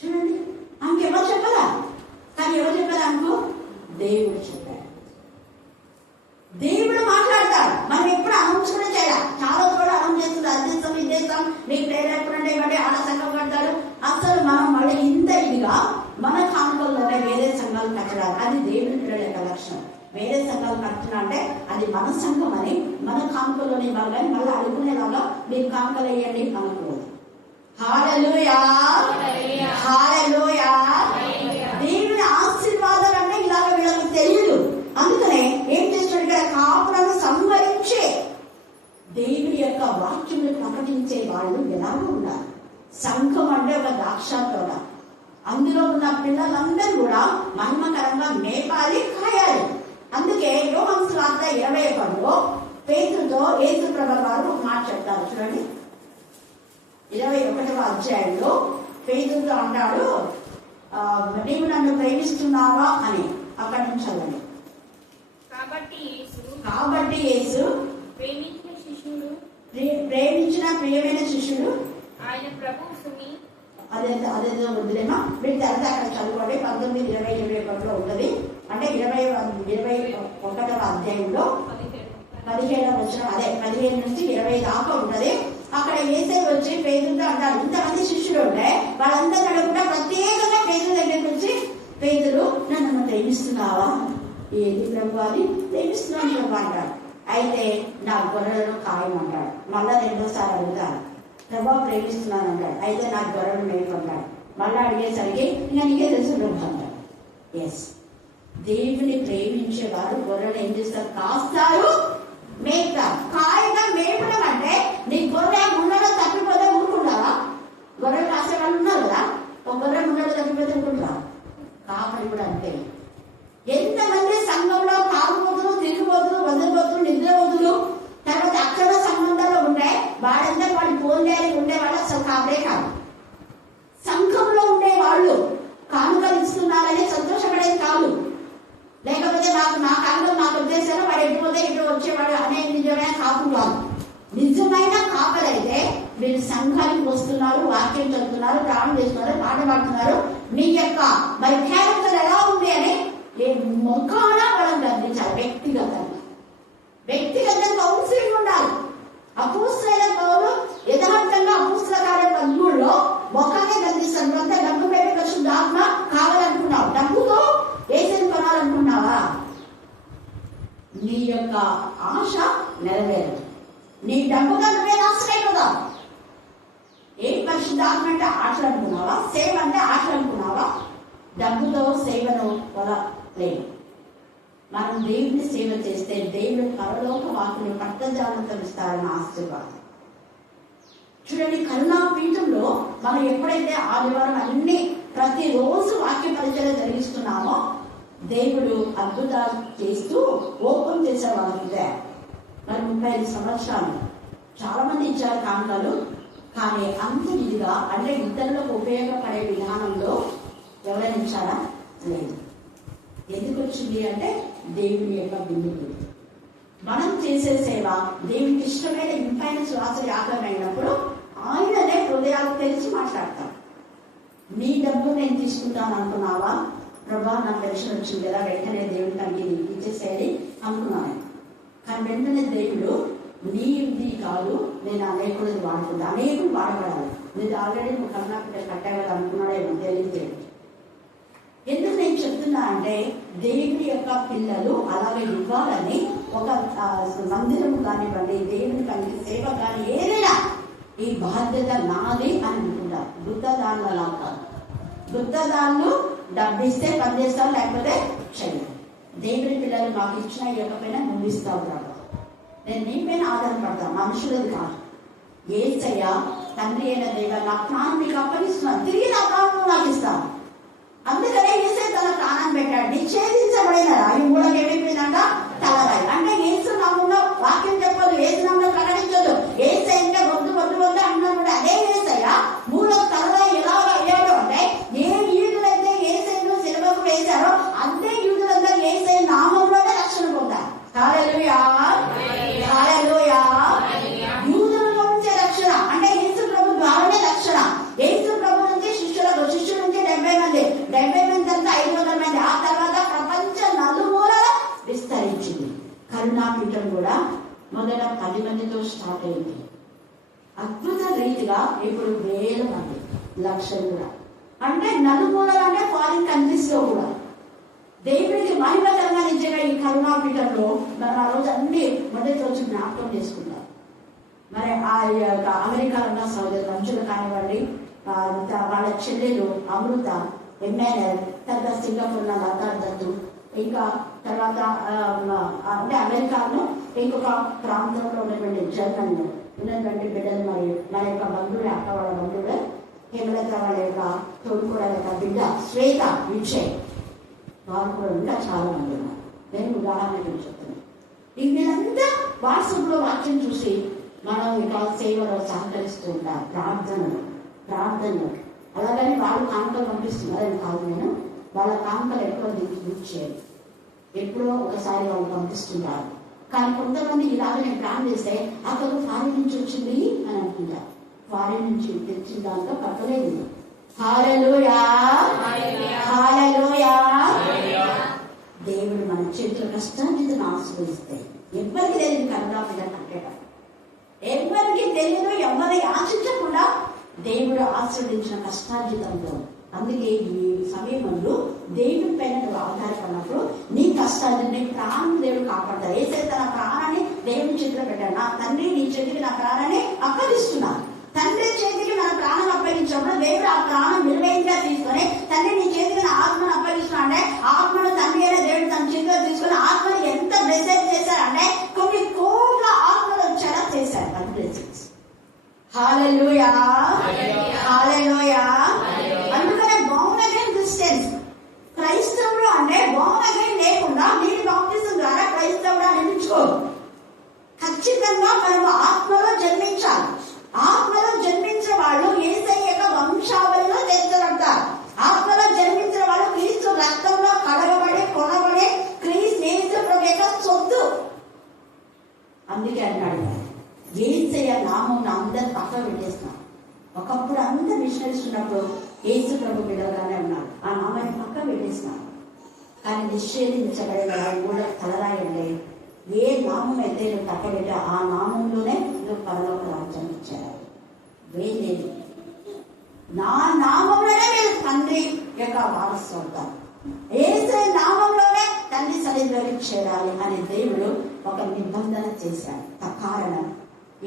చూడండి, ఆమెకి ఎవరు చెప్పరా? కానీ ఎవరు చెప్పారు అనుకో? దేవుడు చెప్పాడు. దేవుడు మాట్లాడతాడు. మనం ఎప్పుడు అనౌన్స్ కూడా చేయాలి. చాలా కూడా అనౌన్స్ చేస్తుంది, అది చేస్తాం, ఇది చేస్తాం, నీకు ప్రేరేపణంటే ఇవ్వండి, ఆడ సంఘం కడతాడు. అసలు మనం మళ్ళీ ఇంత ఇదిగా మన కానుకల్లోనే వేరే సంఘాలు కట్టడాలి. అది దేవుడి పిల్లల యొక్క లక్షణం. వేరే సంఘాలు కడుతున్నా అంటే అది మన సంఘం అని మన కానుకల్లోనే ఇవ్వాలి. కానీ మళ్ళీ అడుగునేలాగా మీరు కానుకలు వేయండి అనుకోవద్దు. హల్లెలూయా, హల్లెలూయా. దేవుని ఆశీర్వాదాలు అంటే ఇలాగ వీళ్ళకి తెలియదు. అందుకనే ఏం చేస్తున్నాడు? ఇక్కడ కాపులను సంహరించి దేవుడి యొక్క వాక్యములు ప్రకటించే వాళ్ళు ఎలాగో ఉన్నారు. సంఘం అంటే ఒక ద్రాక్ష తోట. అందులో ఉన్న పిల్లలందరూ కూడా మహిమకరంగా మేపాలి, కాయాలి. అందుకే యోహాను సువార్త 21లో పేతురుతో యేసు ప్రభువు వారు ఒక మాట చెప్తారు. చూడండి, 21వ అధ్యాయంలో పేతురుతో అంటాడు, నీవు నన్ను ప్రేమిస్తున్నావా అని. అక్కడి నుంచి చదవండి. కాబట్టి యేసు ప్రేమించిన ప్రియమైన శిష్యుడు ఆయన ప్రభువు సుమి. అదేదో వద్దులేమా, వీటి తర్వాత అక్కడ చదువుకోండి. 19, 20, 21లో ఉంటుంది. అంటే 21వ అధ్యాయంలో 15వ వచనం, అదే 15 నుంచి 20 దాకా ఉంటది. అక్కడ యేసయ్య వచ్చి పేతురుతో అంటారు, ఇంతమంది శిష్యులు ఉంటే వాళ్ళందరూ అడగకుండా ప్రత్యేకంగా పేతురు దగ్గరికి వచ్చి, పేతురు నన్ను ప్రేమిస్తున్నావా? ఏది ప్రభు అని, ప్రేమిస్తున్నాను ప్రభు అంటాడు. అయితే నా గొర్రెలను ఖాయమంటాడు. మళ్ళా 2వ అడుగుతాడు, ప్రభు ప్రేమిస్తున్నాను అంటాడు. అయితే నా గొర్రెలు మేపంటాడు. మళ్ళా అడిగేసరికి ఇంకా నీకే తెలుసు ప్రభు అంటాడు. ఎస్, దేవుని ప్రేమించేవారు గొర్రెలు ఏం చేస్తారు? కాస్తారు, మేపుతారు. కాయగా మేపడం అంటే నీ గొర్రె ముళ్ళలో తప్పిపోతే ఊరుకుంటావా? గొర్రెలు కాసే వాళ్ళు ఉన్నారు కదా, ఒక గొర్రె ముళ్ళలో తప్పిపోతే ఊరుకుంటావా? కాపరి కూడా అంతే. ఎంతమంది సంఘంలో తాగుబోతులు, తిరుగుబోతులు, వదిలిపోతులు, నిద్రపోతులు, తర్వాత అక్రమ సంబంధాలు ఉంటాయి. వాడంతా వాడి పోలేని ఉండేవాళ్ళు అసలు కాపరే కాదు. సంఘంలో ఉండే వాళ్ళు కానుకలు ఇస్తున్నారని సంతోషపడేది కాదు. లేకపోతే నా కాలంలో నాకు ఉద్దేశాలు వాడు ఎటుపోతే ఇటు వచ్చేవాడు అనే నిజమైన కాపు కాదు. నిజమైన కాపరైతే మీరు సంఘానికి వస్తున్నారు, వాక్యం చదువుతున్నారు, ప్రాణం చేస్తున్నారు, పాట పాడుతున్నారు. మీ యొక్క మరి క్యారెక్టర్ ఎలా ఉంది అని మొక్కన వాళ్ళని గర్తించాలి. వ్యక్తిగతంగా కౌన్సిలింగ్ ఉండాలి. అపోస్తలులైన పౌలు యథార్థంగా అపోస్తల కార్యం 13లో మొక్కనే గర్తిస్తాడు. అంతా డబ్బు పెట్టి పరిశుద్ధాత్మ కావాలనుకున్నావు, డబ్బుతో ఏసీని కొనాలనుకున్నావా? నీ యొక్క ఆశ నెరవేరదు. నీ డబ్బుగా నువ్వే నాశనం కదా. ఏ పరిశుద్ధాత్మ అంటే ఆశలు అనుకున్నావా? సేవ అంటే ఆశలు అనుకున్నావా? డబ్బుతో సేవను కొనలేదు. మనం దేవుని సేవ చేస్తే దేవుడు పరలోక వాక్కుని పట్టజాలంతో ఇస్తారని ఆశీర్వాదం. చూడండి, కరుణా పీఠంలో మనం ఎప్పుడైతే ఆదివారం అన్ని ప్రతిరోజు వాక్య పరిచయం జరిగిస్తున్నామో దేవుడు అద్భుతాలు చేస్తూ ఓపెన్ చేసేవాళ్ళంటే. మరి 35 సంవత్సరాలు చాలా మంది ఇచ్చారు కానుకలు. కానీ అంత ఇదిగా అంటే ఇతరులకు ఉపయోగపడే విధానంలో ఎవరైనా ఇచ్చారా? లేదు. ఎందుకు వచ్చింది అంటే దేవుని యొక్క బిందువు. మనం చేసే సేవ దేవునికి ఇష్టమైన ఇంపైన శ్వాస వ్యాపకమైనప్పుడు ఆయననే హృదయాలు తెలిసి మాట్లాడతాం. నీ డబ్బు నేను తీసుకుంటాను అనుకున్నావా? ప్రభా నాకు పెన్షన్ వచ్చింది కదా, వెంటనే దేవుడి తనకి ఇచ్చేసేది అనుకున్నాను. కానీ వెంటనే దేవుడు నీది కాదు, నేను అనేకులది వాడుకుంటా, అనేకులు వాడబడాలి. నేను ఆల్రెడీ నువ్వు కర్ణాటక కట్టాలి అనుకున్నాడేమో తెలియదు. ఎందుకు నేను చెప్తున్నా అంటే దేవుని యొక్క పిల్లలు అలాగే ఇవ్వాలని ఒక మందిరం కానివ్వండి, దేవుని పనికి సేవ కానీ ఏదైనా ఈ బాధ్యత నాది అని అనుకుంటారు. వృద్ధదానుల లాగా వృద్ధదానులు డబ్బు ఇస్తే పనిచేస్తావు, లేకపోతే చెయ్యి. దేవుని పిల్లలు మాకు ఇచ్చినా ఇవ్వకపోయినా నువ్వు ఇస్తావు రాదు. నేను నీ పైన ఆధారపడతాను, మనుషులది కాదు. యేసయ్య తండ్రి అయిన దేవ నా ప్రాణం నీకు అప్పగిస్తున్నాను, తిరిగి నా ప్రాణం నాకు ఇస్తాను. అందుకనే యేసయ్య తన ప్రాణాన్ని పెట్టాడు. నిషేధించబడిన రాయి మూడకి ఏమైపోయిందంట? తలరాయి. అంటే యేసు నామంలో వాక్యం చెప్పదు, యేసు నామంలో ప్రకటించదు. యేసయ్య అంటే వద్దు వద్దు వద్దు అంటున్నాడు. అదే యేసయ్య మూడో తలరాయి ఎలా అయ్యాడు అంటే ఏ యూదులైతే యేసయ్యను సిలువకు వేశారో అంతే యూదులందరూ యేసయ్య నామంలోనే రక్షణ పొందారు. హల్లెలూయా, హల్లెలూయా. యూదులలో నుంచే రక్షణ అంటే యేసు ప్రభు ద్వారానే రక్షణ. యేసు ప్రభు నుంచి శిష్యులకు, శిష్యుల నుంచి 70 మంది, 70 మంది తర్వాత 500 మంది, ఆ తర్వాత ప్రపంచ నలుమూలలా విస్తరించింది. కరుణాపీఠం కూడా మొదట 10 మందితో స్టార్ట్ అయింది. అద్భుత రీతిగా ఇప్పుడు 1000 మంది, లక్షలు కూడా. అంటే నలుమూలలంటే ఫారిన్ కంట్రీస్ లో కూడా దేవుడికి మహిమకరంగా నిజంగా ఈ కరుణాపీఠంలో మనం ఆ రోజు అన్ని మొదటి రోజు జ్ఞాపకం చేసుకుంటాం. మరి ఆ యొక్క అమెరికాలో ఉన్న సోదరులు మంచులు కానివ్వండి, వాళ్ళ చెల్లెలు అమృత, ఎమ్మెల్యేల్, తర్వాత సింగపూర్ ఉన్న లతాదత్తు, ఇంకా తర్వాత అంటే అమెరికాలో ఇంకొక ప్రాంతంలో ఉన్నటువంటి జర్మనీలో ఉన్నటువంటి బిడ్డలు, మరి మన యొక్క బంధువులు, అక్క వాళ్ళ బంధువులు, హేమలత వాళ్ళ యొక్క తోడుకోడ యొక్క బిడ్డ శ్వేత విజయ్, వారు కూడా ఇంకా చాలా మంది ఉన్నారు. నేను ఉదాహరణకి చెప్తున్నాను. ఈ వీళ్ళంతా వాట్సాప్ లో వాక్యం చూసి మనం ఇక సేవలో సహకరిస్తూ ఉంటారు. ప్రార్థనలు అలాగని వాళ్ళు కానుకలు పంపిస్తున్నారని కాదు. నేను వాళ్ళ కానుకలు ఎక్కువ బుక్ చేయను, ఎప్పుడో ఒకసారి వాళ్ళు పంపిస్తుంటారు. కానీ కొంతమంది ఇలాగ నేను ప్లాన్ చేస్తే అక్కడ ఫారిన్ నుంచి వచ్చింది అని అనుకుంటారు. ఫారిన్ నుంచి తెచ్చిన దాంట్లో పక్కలేదు. హల్లెలూయా, హల్లెలూయా. దేవుడు మన చేతుల కష్టాన్ని ఆశీర్వదిస్తాయి. ఎవరికి లేదు కరోనా మీద కట్టడం, ఎవరికి తెలియదు, ఎవరి ఆశించకుండా దేవుడు ఆశీర్వదించిన కష్టార్జితంలో. అందుకే ఈ సమయంలో దేవుడి పైన నువ్వు ఆధారపడినప్పుడు నీ కష్టాన్ని, నీ ప్రాణం దేవుడు కాపాడతారు. ఏసైతే తన ప్రాణాన్ని దేవుని చేతిలో పెట్టాడు. నా తండ్రి నీ చేతికి నా ప్రాణాన్ని అప్పగిస్తున్నాను. తండ్రి చేతికి మన ప్రాణం అప్పగించినప్పుడు దేవుడు ఆ ప్రాణం నిర్వయంగా తీసుకొని, తండ్రి నీ చేతికి నా ఆత్మను అప్పగిస్తున్నా అంటే ఆత్మను తండ్రి అయిన దేవుడు తన చేతిలో తీసుకొని ఆత్మను ఎంత బ్లెస్సింగ్ చేశారంటే కొన్ని కోట్ల ఆత్మలు వచ్చేలా చేశారు. అది బ్లెస్సింగ్స్. హల్లెలూయా, హల్లెలూయా. అందుకనే బోర్న్ అగైన్ క్రిస్టియన్స్, క్రైస్తవుడు అంటే బోర్న్ అగైన్ లేకుండా నీటి బాప్టిజం ద్వారా క్రైస్తవుడు అనిపించుకోరు. ఖచ్చితంగా మనము ఆత్మలో జన్మించాలి. ఆత్మలో జన్మించిన వాళ్ళు యేసయ్య యొక్క వంశావళిలో చేర్చబడతారు. ఆత్మలో జన్మించిన వాళ్ళు క్రీస్తు రక్తంలో కడగబడి కొనబడి క్రీస్తు యేసు ప్రభు యొక్క సొత్తు. అందుకే అన్నాడు, యేసయ్య నామం అందరు పక్క పెట్టేస్తున్నాం. ఒకప్పుడు అంత మిషనరీస్ ఉన్నప్పుడు యేసు ప్రభు బిడ్డగానే ఉన్నారు, ఆ నామాన్ని పక్క పెట్టేస్తున్నాం. కానీ నిషేధించబడిన వాడు కూడా తలరాయండి, ఏ నామం అయితే నువ్వు పక్కబెట్టా ఆ నామంలోనే నువ్వు పరలోక రాజ్యాన్ని ఇచ్చారు. వేయలేదు, నా నామంలోనే మీరు తండ్రి యొక్క వారసు అవుతారు. యేసు నామంలోనే తండ్రి సన్నిధిలోకి చేరాలి అని దేవుడు ఒక నిబంధన చేశాడు. కారణం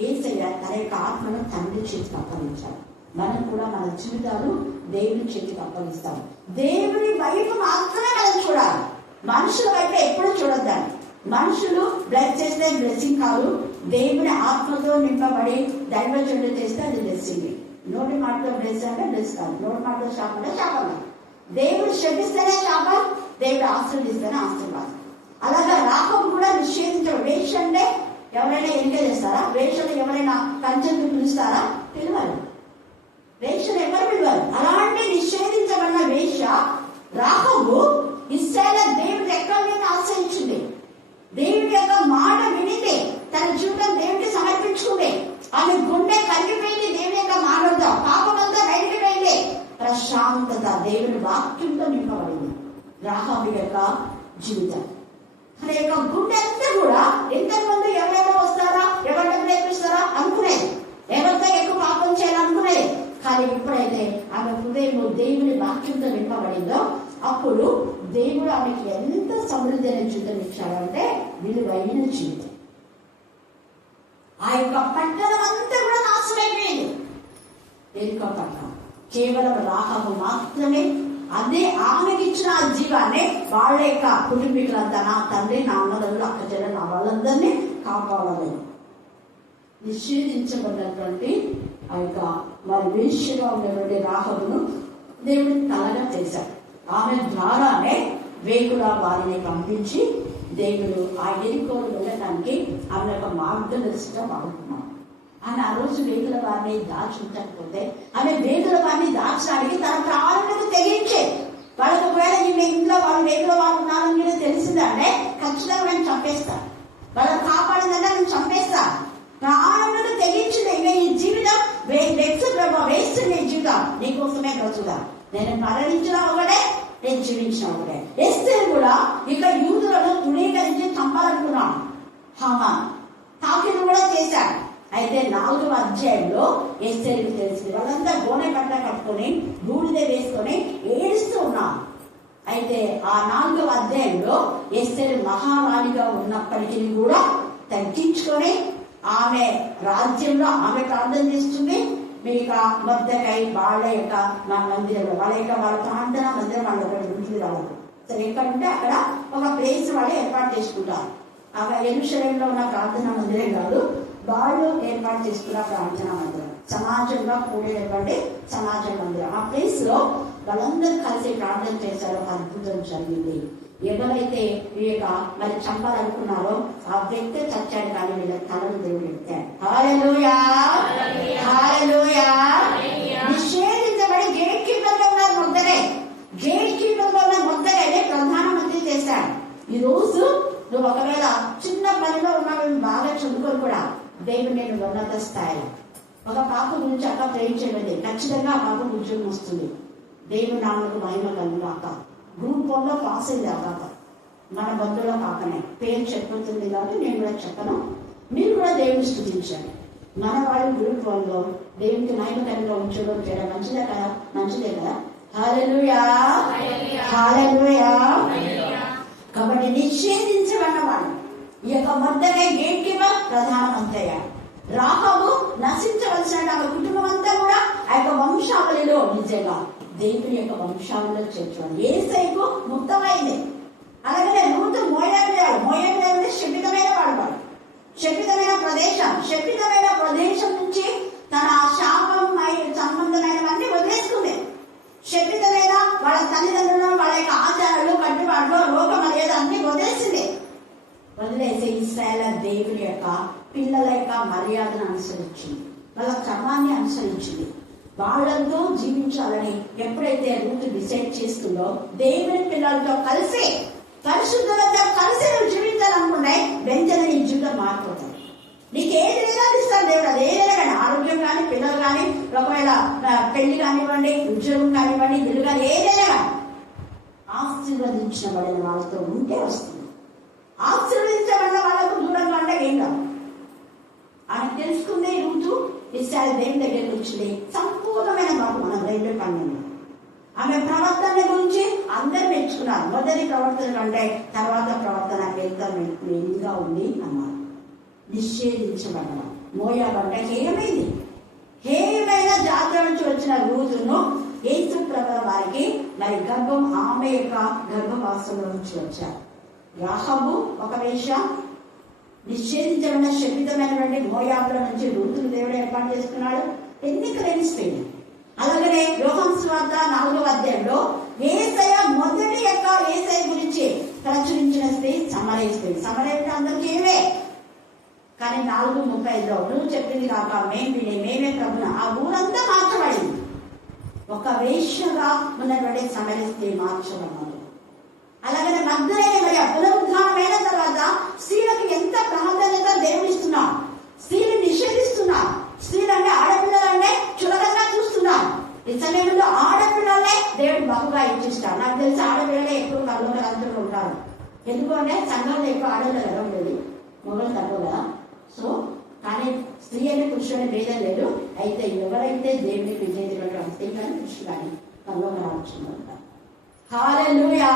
యేసయ్య తన యొక్క ఆత్మను తండ్రి చేతికి అప్పగించాడు. మనం కూడా మన జీవితాలు దేవుని చేతికి అప్పగిస్తాం. దేవుని వైపు మాత్రమే మనం చూడాలి, మనుషుల వైపు ఎప్పుడు చూడొద్దాన్ని. మనుషులు బ్లెస్ చేస్తే బ్లెస్సింగ్ కాదు, దేవుని ఆత్మతో నింపబడి దైవజనుడు చేస్తే అది బ్లెస్సింగ్. నోటి మాటలో బ్లెస్ అంటే బ్లెస్ కాదు, నోటి మాటలో శాపం అంటే శాపం. దేవుడు శ్రమిస్తేనే శాపం, దేవుడు ఆశీర్వదిస్తేనే ఆశీర్వాదం. అలాగా రాహబు కూడా నిషేధించాడు. వేష అంటే ఎవరైనా ఎంకరేజ్ చేస్తారా? వేషలు ఎవరైనా కంచెలు పిలుస్తారా? పిలవాలి. వేషలు ఎవరు పిలవాలి? అలాంటి నిషేధించబడిన వేష రాహబు ఇశ్రాయేలు దేవుడి ఎక్కడి మీద ఆశ్రయించింది. దేవుడి యొక్క మాట వినితే తన జీవితం దేవుడికి సమర్పించుకుంటే ఆమె గుండె కలిగిపోయింది. దేవుడి యొక్క మాటతో పాపమంతా బయటికి పోయింది. ప్రశాంతత దేవుని వాక్యంతో నింపబడింది రాహాబు యొక్క జీవితం. తన యొక్క గుండె అంతా కూడా ఎంతమంది ఎవరెవరో వస్తారా, ఎవరిని ప్రేమిస్తారా అనుకునేది, ఎవరితో ఎక్కువ పాపం చేయాలనుకునేది. కానీ ఎప్పుడైతే ఆమె హృదయం దేవుని వాక్యంతో నింపబడిందో అప్పుడు దేవుడు ఆమెకి ఎంత సమృద్ధి అయిన జీవితం ఇచ్చాడంటే విలువైన జీవితం. ఆ యొక్క పట్టణం అంతా కూడా నాశనమైపోయింది. ఎరుక పట్టణం కేవలం రాహబు మాత్రమే అదే ఆమెకి ఇచ్చిన ఆ జీవాన్ని వాళ్ళ యొక్క కుటుంబీకులంతా, నా తండ్రి, నా అన్నదమ్ములు, అక్క చెల్లెలు, నా వాళ్ళందరినీ కాపాడాలని నిషేధించబడినటువంటి ఆ యొక్క వారి వేశ్యగా ఉన్నటువంటి రాహబును దేవుడు తలగా చేశాడు. ఆమె ద్వారానే వేకుల వారిని పంపించి దేవుడు ఆ ఎరికోలు వెళ్ళడానికి ఆమె యొక్క మార్గదర్శిగా వాడుకున్నాడు. ఆమె ఆ రోజు వేకుల వారిని దాచుంటకపోతే ఆమె వేకుల వారిని దాచడానికి తన ప్రాణాలను తెగించే వాళ్ళకి ఒకవేళ ఈమె ఇంట్లో వాళ్ళు వేకుల వారు ఉన్నారని మీరు తెలిసిందంటే ఖచ్చితంగా నేను చంపేస్తాను, వాళ్ళని కాపాడిందంటే నేను చంపేస్తాను. ప్రాణములను తెగించింది. ఇక ఈ జీవితం వేస్ట్ నీ జీవితం నీకోసమే బ్రతుకుదా, నేను మరణించిన ఒకటే, నేను జీవించిన ఒకటే. ఎస్తేరు కూడా ఇక యూదులను తృణీకరించి చంపాలనుకున్నాను. హామాన్ తాకిడి కూడా చేశాడు. అయితే 4వ అధ్యాయంలో ఎస్తేరుకు తెలిసింది. వాళ్ళంతా గోనె కట్ట కట్టుకొని బూడిద వేసుకొని ఏడుస్తూ ఉన్నారు. అయితే ఆ 4వ అధ్యాయంలో ఎస్తేరు మహారాణిగా ఉన్నప్పటికీ కూడా తగ్గించుకొని ఆమె రాజ్యంలో ఆమె ప్రార్థన చేస్తుంది. మీకు మొద్దకై వాళ్ళ యొక్క మా మందిరంలో వాళ్ళ యొక్క వాళ్ళ ప్రార్థన మందిరం వాళ్ళు ఒకటి ఉంటుంది వాళ్ళకు. సరే ఎక్కడుంటే అక్కడ ఒక ప్లేస్ వాళ్ళు ఏర్పాటు చేసుకుంటారు. అక్కడ యెరూషలేములో ఉన్న ప్రార్థన మందిరం కాదు, వాళ్ళు ఏర్పాటు చేసుకున్న ప్రార్థన మందిరం, సమాజంగా కూడేటువంటి సమాజ మందిరం. ఆ ప్లేస్ లో వాళ్ళందరూ కలిసి ప్రార్థన చేశారు. అద్భుతం జరిగింది. ఎవరైతే వీళ్ళ మరి చంపాలనుకున్నారో ఆ వ్యక్తి చచ్చాడు, కానీ వీళ్ళ తలను దేవుడు ఎత్తాడు. హల్లెలూయా, హల్లెలూయా. నిషేధించబడి గేట్ కీపర్ లో ఉన్న ముద్దరే, గేట్ కీపర్ లో ఉన్న ముద్దరే ప్రధానమంత్రి చేశాడు. ఈ రోజు నువ్వు ఒకవేళ చిన్న పనిలో ఉన్నావు, బాగా చదువుకొని కూడా దేవుడు నేను ఉన్నత స్థాయి ఒక పాప గురించి అక్క ప్రేమించేది, ఖచ్చితంగా ఆ పాపకు ఉద్యోగం వస్తుంది. దేవుడు నామకు మహిమ కలిగిన అక్క గ్రూప్ 1లో పాస్ అయింది. ఆ పాప మన బంధువుల కాకనే పేరు చెప్పుతుంది కాబట్టి నేను కూడా చెప్పను. మీరు కూడా దేవుని స్తుతించండి. మన వాళ్ళు గ్రూప్ వన్లో దేవునికి నాయకత్వంగా ఉంచడం చేయడం మంచిదే కదా, మంచిదే కదా. హల్లెలూయా, హల్లెలూయా. కాబట్టి నిషేధించబడిన వాడు ఈ యొక్క మధ్యనే గేట్ కీపర్ ప్రధానమంత్రి అయ్యాడు. రాహాబు నశించవలసిన ఆమె కుటుంబం అంతా కూడా ఆ యొక్క వంశావళిలో నిజంగా దేవుని యొక్క వంశావళిలో చేర్చుకోండి. యేసయ్యకు ముక్తమైంది. అలాగే రూతు మోయాబీయులు శపితమైన వాడు, శపితమైన ప్రదేశం నుంచి తన శాపం సంబంధమైనవన్నీ వదిలేసుకుంది. శపితమైన వాళ్ళ తల్లిదండ్రులను, వాళ్ళ యొక్క ఆచారాలు, కట్టుబాట్లు, లోక మర్యాద అన్ని వదిలేసింది. వదిలేసి ఇశ్రాయేలు దేవుని యొక్క పిల్లల యొక్క మర్యాదను అనుసరించింది, వాళ్ళ క్రమాన్ని అనుసరించింది. వాళ్ళతో జీవించాలని ఎప్పుడైతే రూతు డిసైడ్ చేస్తుందో దేవుని పిల్లలతో కలిసి పరిశుద్ధులతో కలిసి నువ్వు జీవించాలనుకుంటే వెంటనే నీ జీవితం మారిపోతుంది. నీకు ఏది లేదా ఇస్తాను దేవుడు, అది ఏదైనా కానీ, ఆరోగ్యం కానీ, పిల్లలు కానీ, ఒకవేళ పెళ్లి కానివ్వండి, ఉద్యోగం కానివ్వండి, ఇల్లు కానీ, ఏదైనా కానీ ఆశీర్వదించబడిన వాళ్ళతో ఉంటే వస్తుంది. ఆశీర్వదించబడిన వాళ్ళకు దూరంగా అంటే ఏం కాదు. ఆయన తెలుసుకుందే రూతు ఇశ్రాయేలు దేవుని దగ్గరికి వచ్చింది. సంపూర్ణమైన బాబు మన 2:12 ఆమె ప్రవర్తన గురించి అందరూ మెచ్చుకున్నారు. మొదటి ప్రవర్తన కంటే తర్వాత ప్రవర్తన ఎంత మెయిన్గా ఉంది అన్నారు. నిషేధించబడ్డ మోయాబు అంటే హేయమైన జాతుల నుంచి వచ్చిన రూతును యేసు ప్రభుల వారికి మరి గర్భం ఆమె యొక్క గర్భవాసంలో నుంచి వచ్చారు. రాహాబు ఒక వేశ్య, నిషేధించబడిన శపితమైనటువంటి మోయాబుల నుంచి రూతును దేవుడు ఏర్పాటు చేసుకున్నాడు. ఎన్నిక లేని స్త్రీ. అలాగనే యోహాను సువార్త 4వ అధ్యాయంలో యేసయ్య మొదటి యొక్క యేసయ్య గురించి ప్రచురించిన స్త్రీ సమరయ అందరికీ ఏవే, కానీ 4:35లో నువ్వు చెప్పింది కాక మేమే ప్రభున ఆ ఊరంతా మార్చబడింది. ఒక వేశ్యగా ఉన్నటువంటి సమరయ స్త్రీ మార్చబడ్డారు. అలాగనే మగ్దలేని మరియ పునరుద్ధానమైన తర్వాత స్త్రీలకు ఎంత ప్రాధాన్యత దేవుడు ఇస్తున్నా, స్త్రీలు నిషేధిస్తున్నా, స్త్రీలు అంటే ఆడపిల్లలంటే చులకనగా చూస్తున్నా. ఈ సమయంలో ఆడపిల్లలే దేవుడు బహుగా ఇచ్చిస్తాడు. నాకు తెలిసి ఆడపిల్లలే ఎక్కువ కళ్ళలో ఉంటారు. ఎందుకు అంటే సంఘంలో ఎక్కువ ఆడపిల్లలు ఎడవలేదు, మొగలు తక్కువ కదా. సో కానీ స్త్రీ అని పురుషుని భేదం లేదు. అయితే ఎవరైతే దేవుని విజేతలు స్త్రీ కానీ పురుషుడు కానీ కళ్ళలో రావచ్చు. హల్లెలూయా,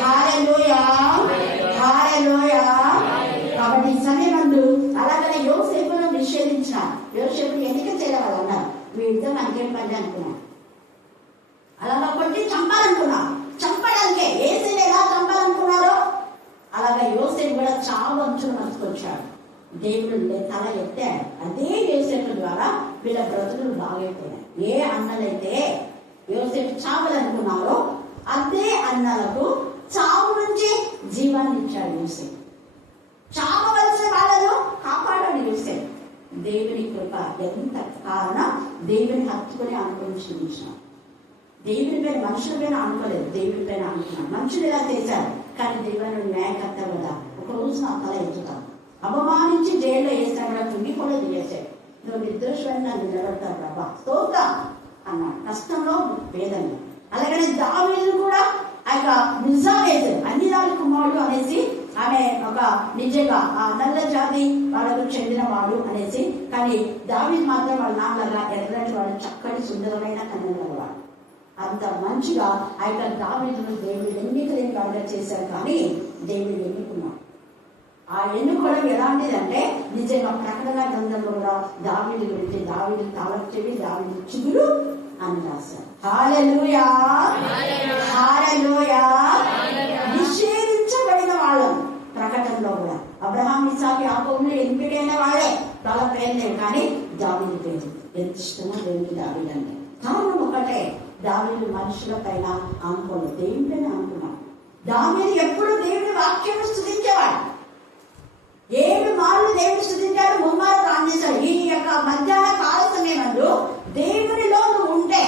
హల్లెలూయా, హల్లెలూయా. కాబట్టి ఈ సమయంలో అలాగనే యోసేపును నిషేధించిన యోసేపుని ఎన్నిక చేయాలన్నారు. వీరితో మనకేం పని అనుకున్నాం, అలాగా కొట్టి చంపాలనుకున్నాం. చంపడానికే యేసుని ఎలా చంపాలనుకున్నారో అలాగా యోసేపు కూడా చావు అంచులు మర్చుకొచ్చాడు. దేవుడు తల ఎత్తాడు. అదే యోసేపు ద్వారా వీళ్ళ బ్రతుకులు బాగైపోయాయి. ఏ అన్నలైతే యోసేపు చావాలనుకున్నారో అదే అన్నలకు చావు నుంచి జీవాన్ని ఇచ్చాడు యోసేపు. చావవలసిన వాళ్ళను కాపాడాడు యోసేపు. దేవుని కృప ఎంత కారణం, దేవుని హత్తుకుని అనుకుని చూపించాం. దేవుని పైన మనుషుల పైన అనుకోలేదు, దేవుని పైన అనుకున్నాను. మనుషులు ఇలా చేశారు, కానీ దేవుని న్యాయకర్త కదా. ఒక రోజు నా తల ఎత్తుతాను, అవమానించి జైల్లో వేసినా కూడా కుంగిపోలే దిగేశాడు. నువ్వు నిర్దోషమైన నన్ను నిలబడతావు ప్రభా, స్తోత్రం అన్నాడు. కష్టంలో పేదలు. అలాగనే దావీదు కూడా ఆ యొక్క నిజామేజ్ అన్ని దాని కుమారుడు అనేసి ఆమె ఒక నిజంగా ఆ నల్ల జాతి వాళ్ళకు చెందిన వాడు అనేసి, కానీ దావీదు మాత్రం వాళ్ళ నాన్నగా ఎర్రటి వాడు, చక్కటి సుందరమైన కన్నులవాడు. అంత మంచిగా ఆ యొక్క దావీదును దేవుడు ఎన్నికలేని వాడుగా చేశారు. కానీ దేవుడు ఎన్నుకున్నాడు. ఆ ఎన్నుకోవడం ఎలాంటిదంటే నిజంగా ప్రకటన గ్రంథంలో కూడా దావీదు గురించి దావీదు తాళపు చెవి, దావీదు చిగురు అని రాశారు. హల్లెలూయా, హల్లెలూయా. నిషేధించబడిన వాళ్ళం ప్రకటనలో కూడా అబ్రహాం, ఇస్సాకు, యాకోబులు ఎంపికైన వాళ్ళే, వాళ్ళ పేరు లేవు, కానీ దావీదు పేరు ఎంత ఇష్టమో దేవుడికి దావీదు అంటే. కారణం ఒకటే, దావీదు మనుషుల పైన అనుకోలేదు, దేవుని పైన అనుకున్నాడు. దావీదు ఎప్పుడు దేవుని వాక్యం స్తుతించేవాడు. 7 మార్లు దేవుని స్తుతించాడు, 3 మార్లు ప్రార్థించాడు. ఈ యొక్క మధ్యాహ్న కాల సమయంలో దేవునిలో నువ్వు ఉంటే,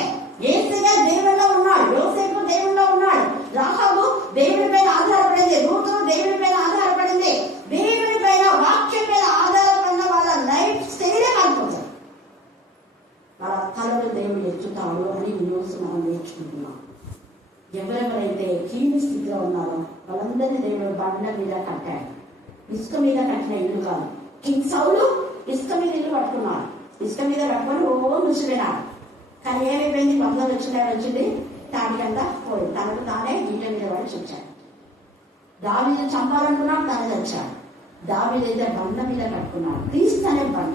యేసయ్య దేవునిలో ఉన్నాడు, యోసేపు దేవునిలో ఉన్నాడు, రాహాబు దేవుని పైన ఆధారపడింది, రూతు దేవుని పైన ఆధారపడింది. దేవుని పైన వాక్యం పైన ఆధారపడిన వాళ్ళ లైఫ్ స్టైలే మారిపోతారు. వాళ్ళ తలలు దేవుడు ఎత్తుతాడు అని ఈరోజు మనం నేర్చుకుంటున్నాం. ఎవరెవరైతే హీన స్థితిలో ఉన్నారో వాళ్ళందరినీ దేవుడు బండ మీద కట్టాడు. ఇసుక మీద కట్టిన ఇల్లు కాదు. కింగ్ సౌలు ఇసుక మీద ఇల్లు పట్టుకున్నాడు. ఇసుక మీద కట్టుకొని ముసిరినాడు. కానీ ఏమైపోయింది? బంగారు వచ్చింది, తాడికంతా పోయి తనకు తానే ఇంట మీద పడి చూచాడు. దావీదు చంపాలనుకున్నాడు, తానే చచ్చాడు. దావీదు అయితే బండ మీద కట్టుకున్నాడు. క్రీస్తు అనే బండ,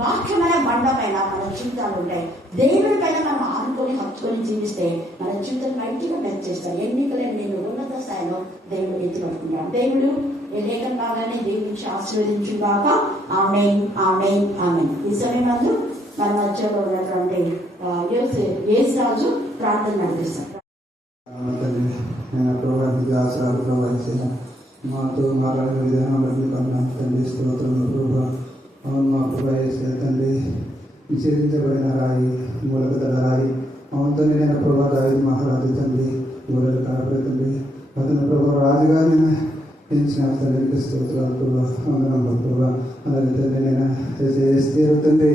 వాక్యమైన బండ పైన మన జీవితాలు ఉంటాయి. దేవుడి పైన మనం ఆనుకొని హత్తుకొని జీవిస్తే మన జీవితం మంచిగా మెచ్చేస్తాడు. ఎన్నికలేని నేను ఉన్నత స్థాయిలో దేవుడు ఎత్తి పట్టుకున్నాడు. దేవుడు ఈ లేఖన భాగాన్ని దీవించి ఆశీర్వదించుగాక. ఆమేన్, ఆమేన్, ఆమేన్. ఈ సమయంలో మన మధ్యలో ఉన్నటువంటి యేసురాజు ప్రార్థన నడిపిస్తాడు. మాతో మాట్లాడే విధానం తండ్రి స్తోత్రంలో ప్రభావ. అవును మా ప్రభా వేసే తండ్రి నిషేధించబడిన రాయి, మూలకత రాయి. అవునుతో నేను ప్రభా దావీదు మహారాజు తండ్రి, మూలలు కాపరి తండ్రి, అతను ప్రభా రాజుగారిని పెంచిన తండ్రికి స్తోత్రాలు ప్రభా. వందనములు ప్రభా. అలాగే తండ్రి నేను వేస్తే తండ్రి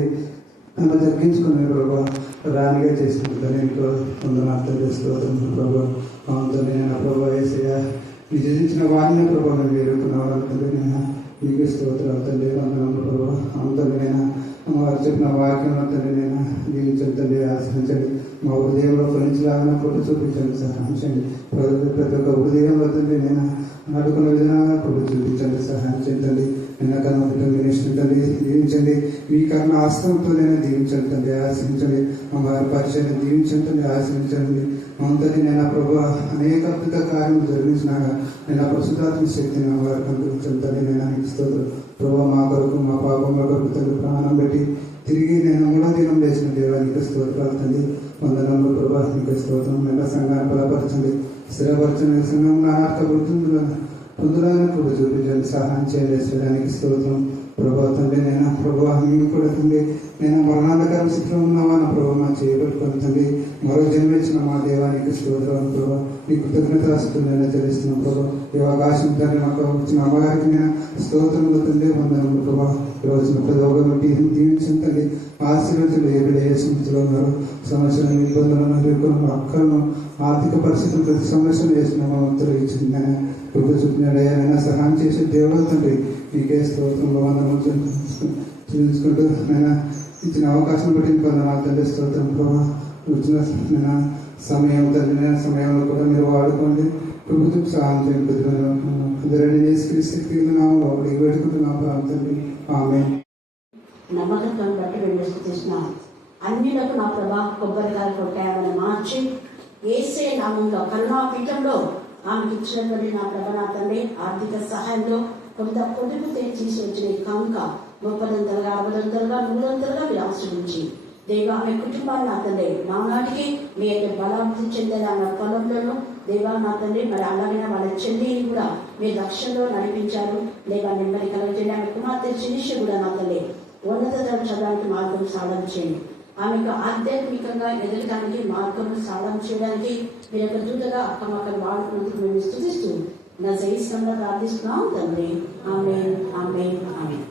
నన్ను తగ్గించుకునే ప్రభా రాణిగా చేసుకుంటాను. ఇంట్లో వందనాలు తండ్రి స్తోత్రం ప్రభా. అవునుతో నేను ప్రభా వేసే విజయించిన వారిని ప్రభావం వేరుకున్నాను తండ్రి. నేను నీకు స్తోత్రాలు తండ్రి, వందనములు ప్రభా. అవుతుందైనా వారు చెప్పిన వాక్యం తండ్రి నేను జీవించండి తండ్రి, ఆశ్రయించండి. మా హృదయంలో ఫలించలాగిన ఫోటో చూపించండి, సహాయించండి. ప్రతి ఒక్క హృదయంలో తండ్రి నేను నడుకున్న విధానంగా ఫోటో చూపించండి, సహాయం చేయండి. నిన్న కన్నా తండ్రి దీవించండి. మీ కన్నా ఆస్తంతో నేను దీవించండి తండ్రి, ఆశ్రయించండి. మా వారి పరిచయం దీవించండి తండ్రి, ఆశ్రయించండి. అవుతుంది నేను ప్రభా అనేక అద్భుత కార్యము జరిగించిన నేను ప్రస్తుతాత్మ శక్తిని వారికి అనుభవించండి తండ్రి. నేను నీకు స్తోత్రం ప్రభా. మా కొరకు మా పాపంలో కొరకు తండ్రి ప్రాణం పెట్టి తిరిగి నేను 3వ దినం లేచిన దేవానికి స్తోత్రాలు తండ్రి, వందనములు ప్రభా. నీకు స్తోత్రం. నిన్న సంఘాన్ని బలపరచండి, స్థిరపరచండి. సంఘంలో ఆర్థ పొందులను కూడా చూపించండి, సహాయం చేయడానికి స్తోత్రం ప్రభా. తండ్రి నేను ప్రభా మేము కూడా తండ్రి నేను మరణాంధకర స్థితిలో ఉన్నామన్న ప్రభా మా చేయబడుకుని తండ్రి మరో జన్మించిన మా దేవానికి స్తోత్రం ప్రభా. నీ కృతజ్ఞతాస్తులు నేను తెలుస్తున్నాం ప్రభా. ఈ అవకాశం తండ్రి మాకు వచ్చిన అమ్మగారికి నేను స్తోత్రంలో తండ్రి వందనములు ప్రభా. ఈరోజు ప్రతి ఒక్కరికి దీవించిన తండ్రి ఆశీర్వదించలు ఏ సమస్యలో ఉన్నారు, సమస్యలను ఇబ్బందులను ఎదుర్కొన్న అక్కలను ఆర్థిక పరిస్థితులు ప్రతి సమస్యలు చేసిన మా వంతులు ఇచ్చింది నేను కృప చూపినైనా సహాయం చేసే దేవుడు తండ్రి నీకే స్తోత్రంలో వందనములు చూపించుకుంటూ నేను ఇచ్చిన అవకాశం బట్టి వందనాలు తండ్రి స్తోత్రం ప్రభా. వచ్చిన నేను సమయం తండ్రి సమయంలో కూడా మీరు వాడుకోండి, ప్రభుత్వం సహాయం చేయండి. రెడీ చేసి శక్తి పెట్టుకుంటున్నాం తండ్రి. ఆమేన్. నమ్మకత్వం బట్టి వెళ్ళిస్తున్న అన్నిలకు నా ప్రభా కొబ్బరికాయలు కొట్టామని మార్చి ఏసే నామంలో కరుణాపీఠంలో ఆమెకి ఇచ్చినటువంటి నా ప్రభా నా తండ్రి ఆర్థిక సహాయంలో కొంత పొదుపు తీసి వచ్చిన కనుక 30ంతలుగా 60ంతలుగా 100ంతలుగా మీరు ఆశ్రయించి దేవా ఆమె కుటుంబాన్ని నా తండ్రి నానాటికి మీ యొక్క బలాభివృద్ధి చెందిన ఆమె పొలంలోనూ దేవా నా తండ్రి మరి అలాగే వాళ్ళ చెల్లిని కూడా మీ రక్షణలో నడిపించారు. దేవా నెమ్మది కలగజేయండి. ఆమె కుమార్తె శిరీష కూడా నా తండ్రి ఉన్నత చదవడానికి మార్గం సాధన చేయండి. ఆమెకు ఆధ్యాత్మికంగా ఎదగడానికి మార్గం సాధన చేయడానికి మీరు యొక్క దూతగా అక్కమక్కలు వాడుకున్నందుకు మేము స్తుతిస్తూ నా జయిస్కంగా ప్రార్థిస్తున్నాం తండ్రి. ఆమేన్, ఆమేన్, ఆమేన్.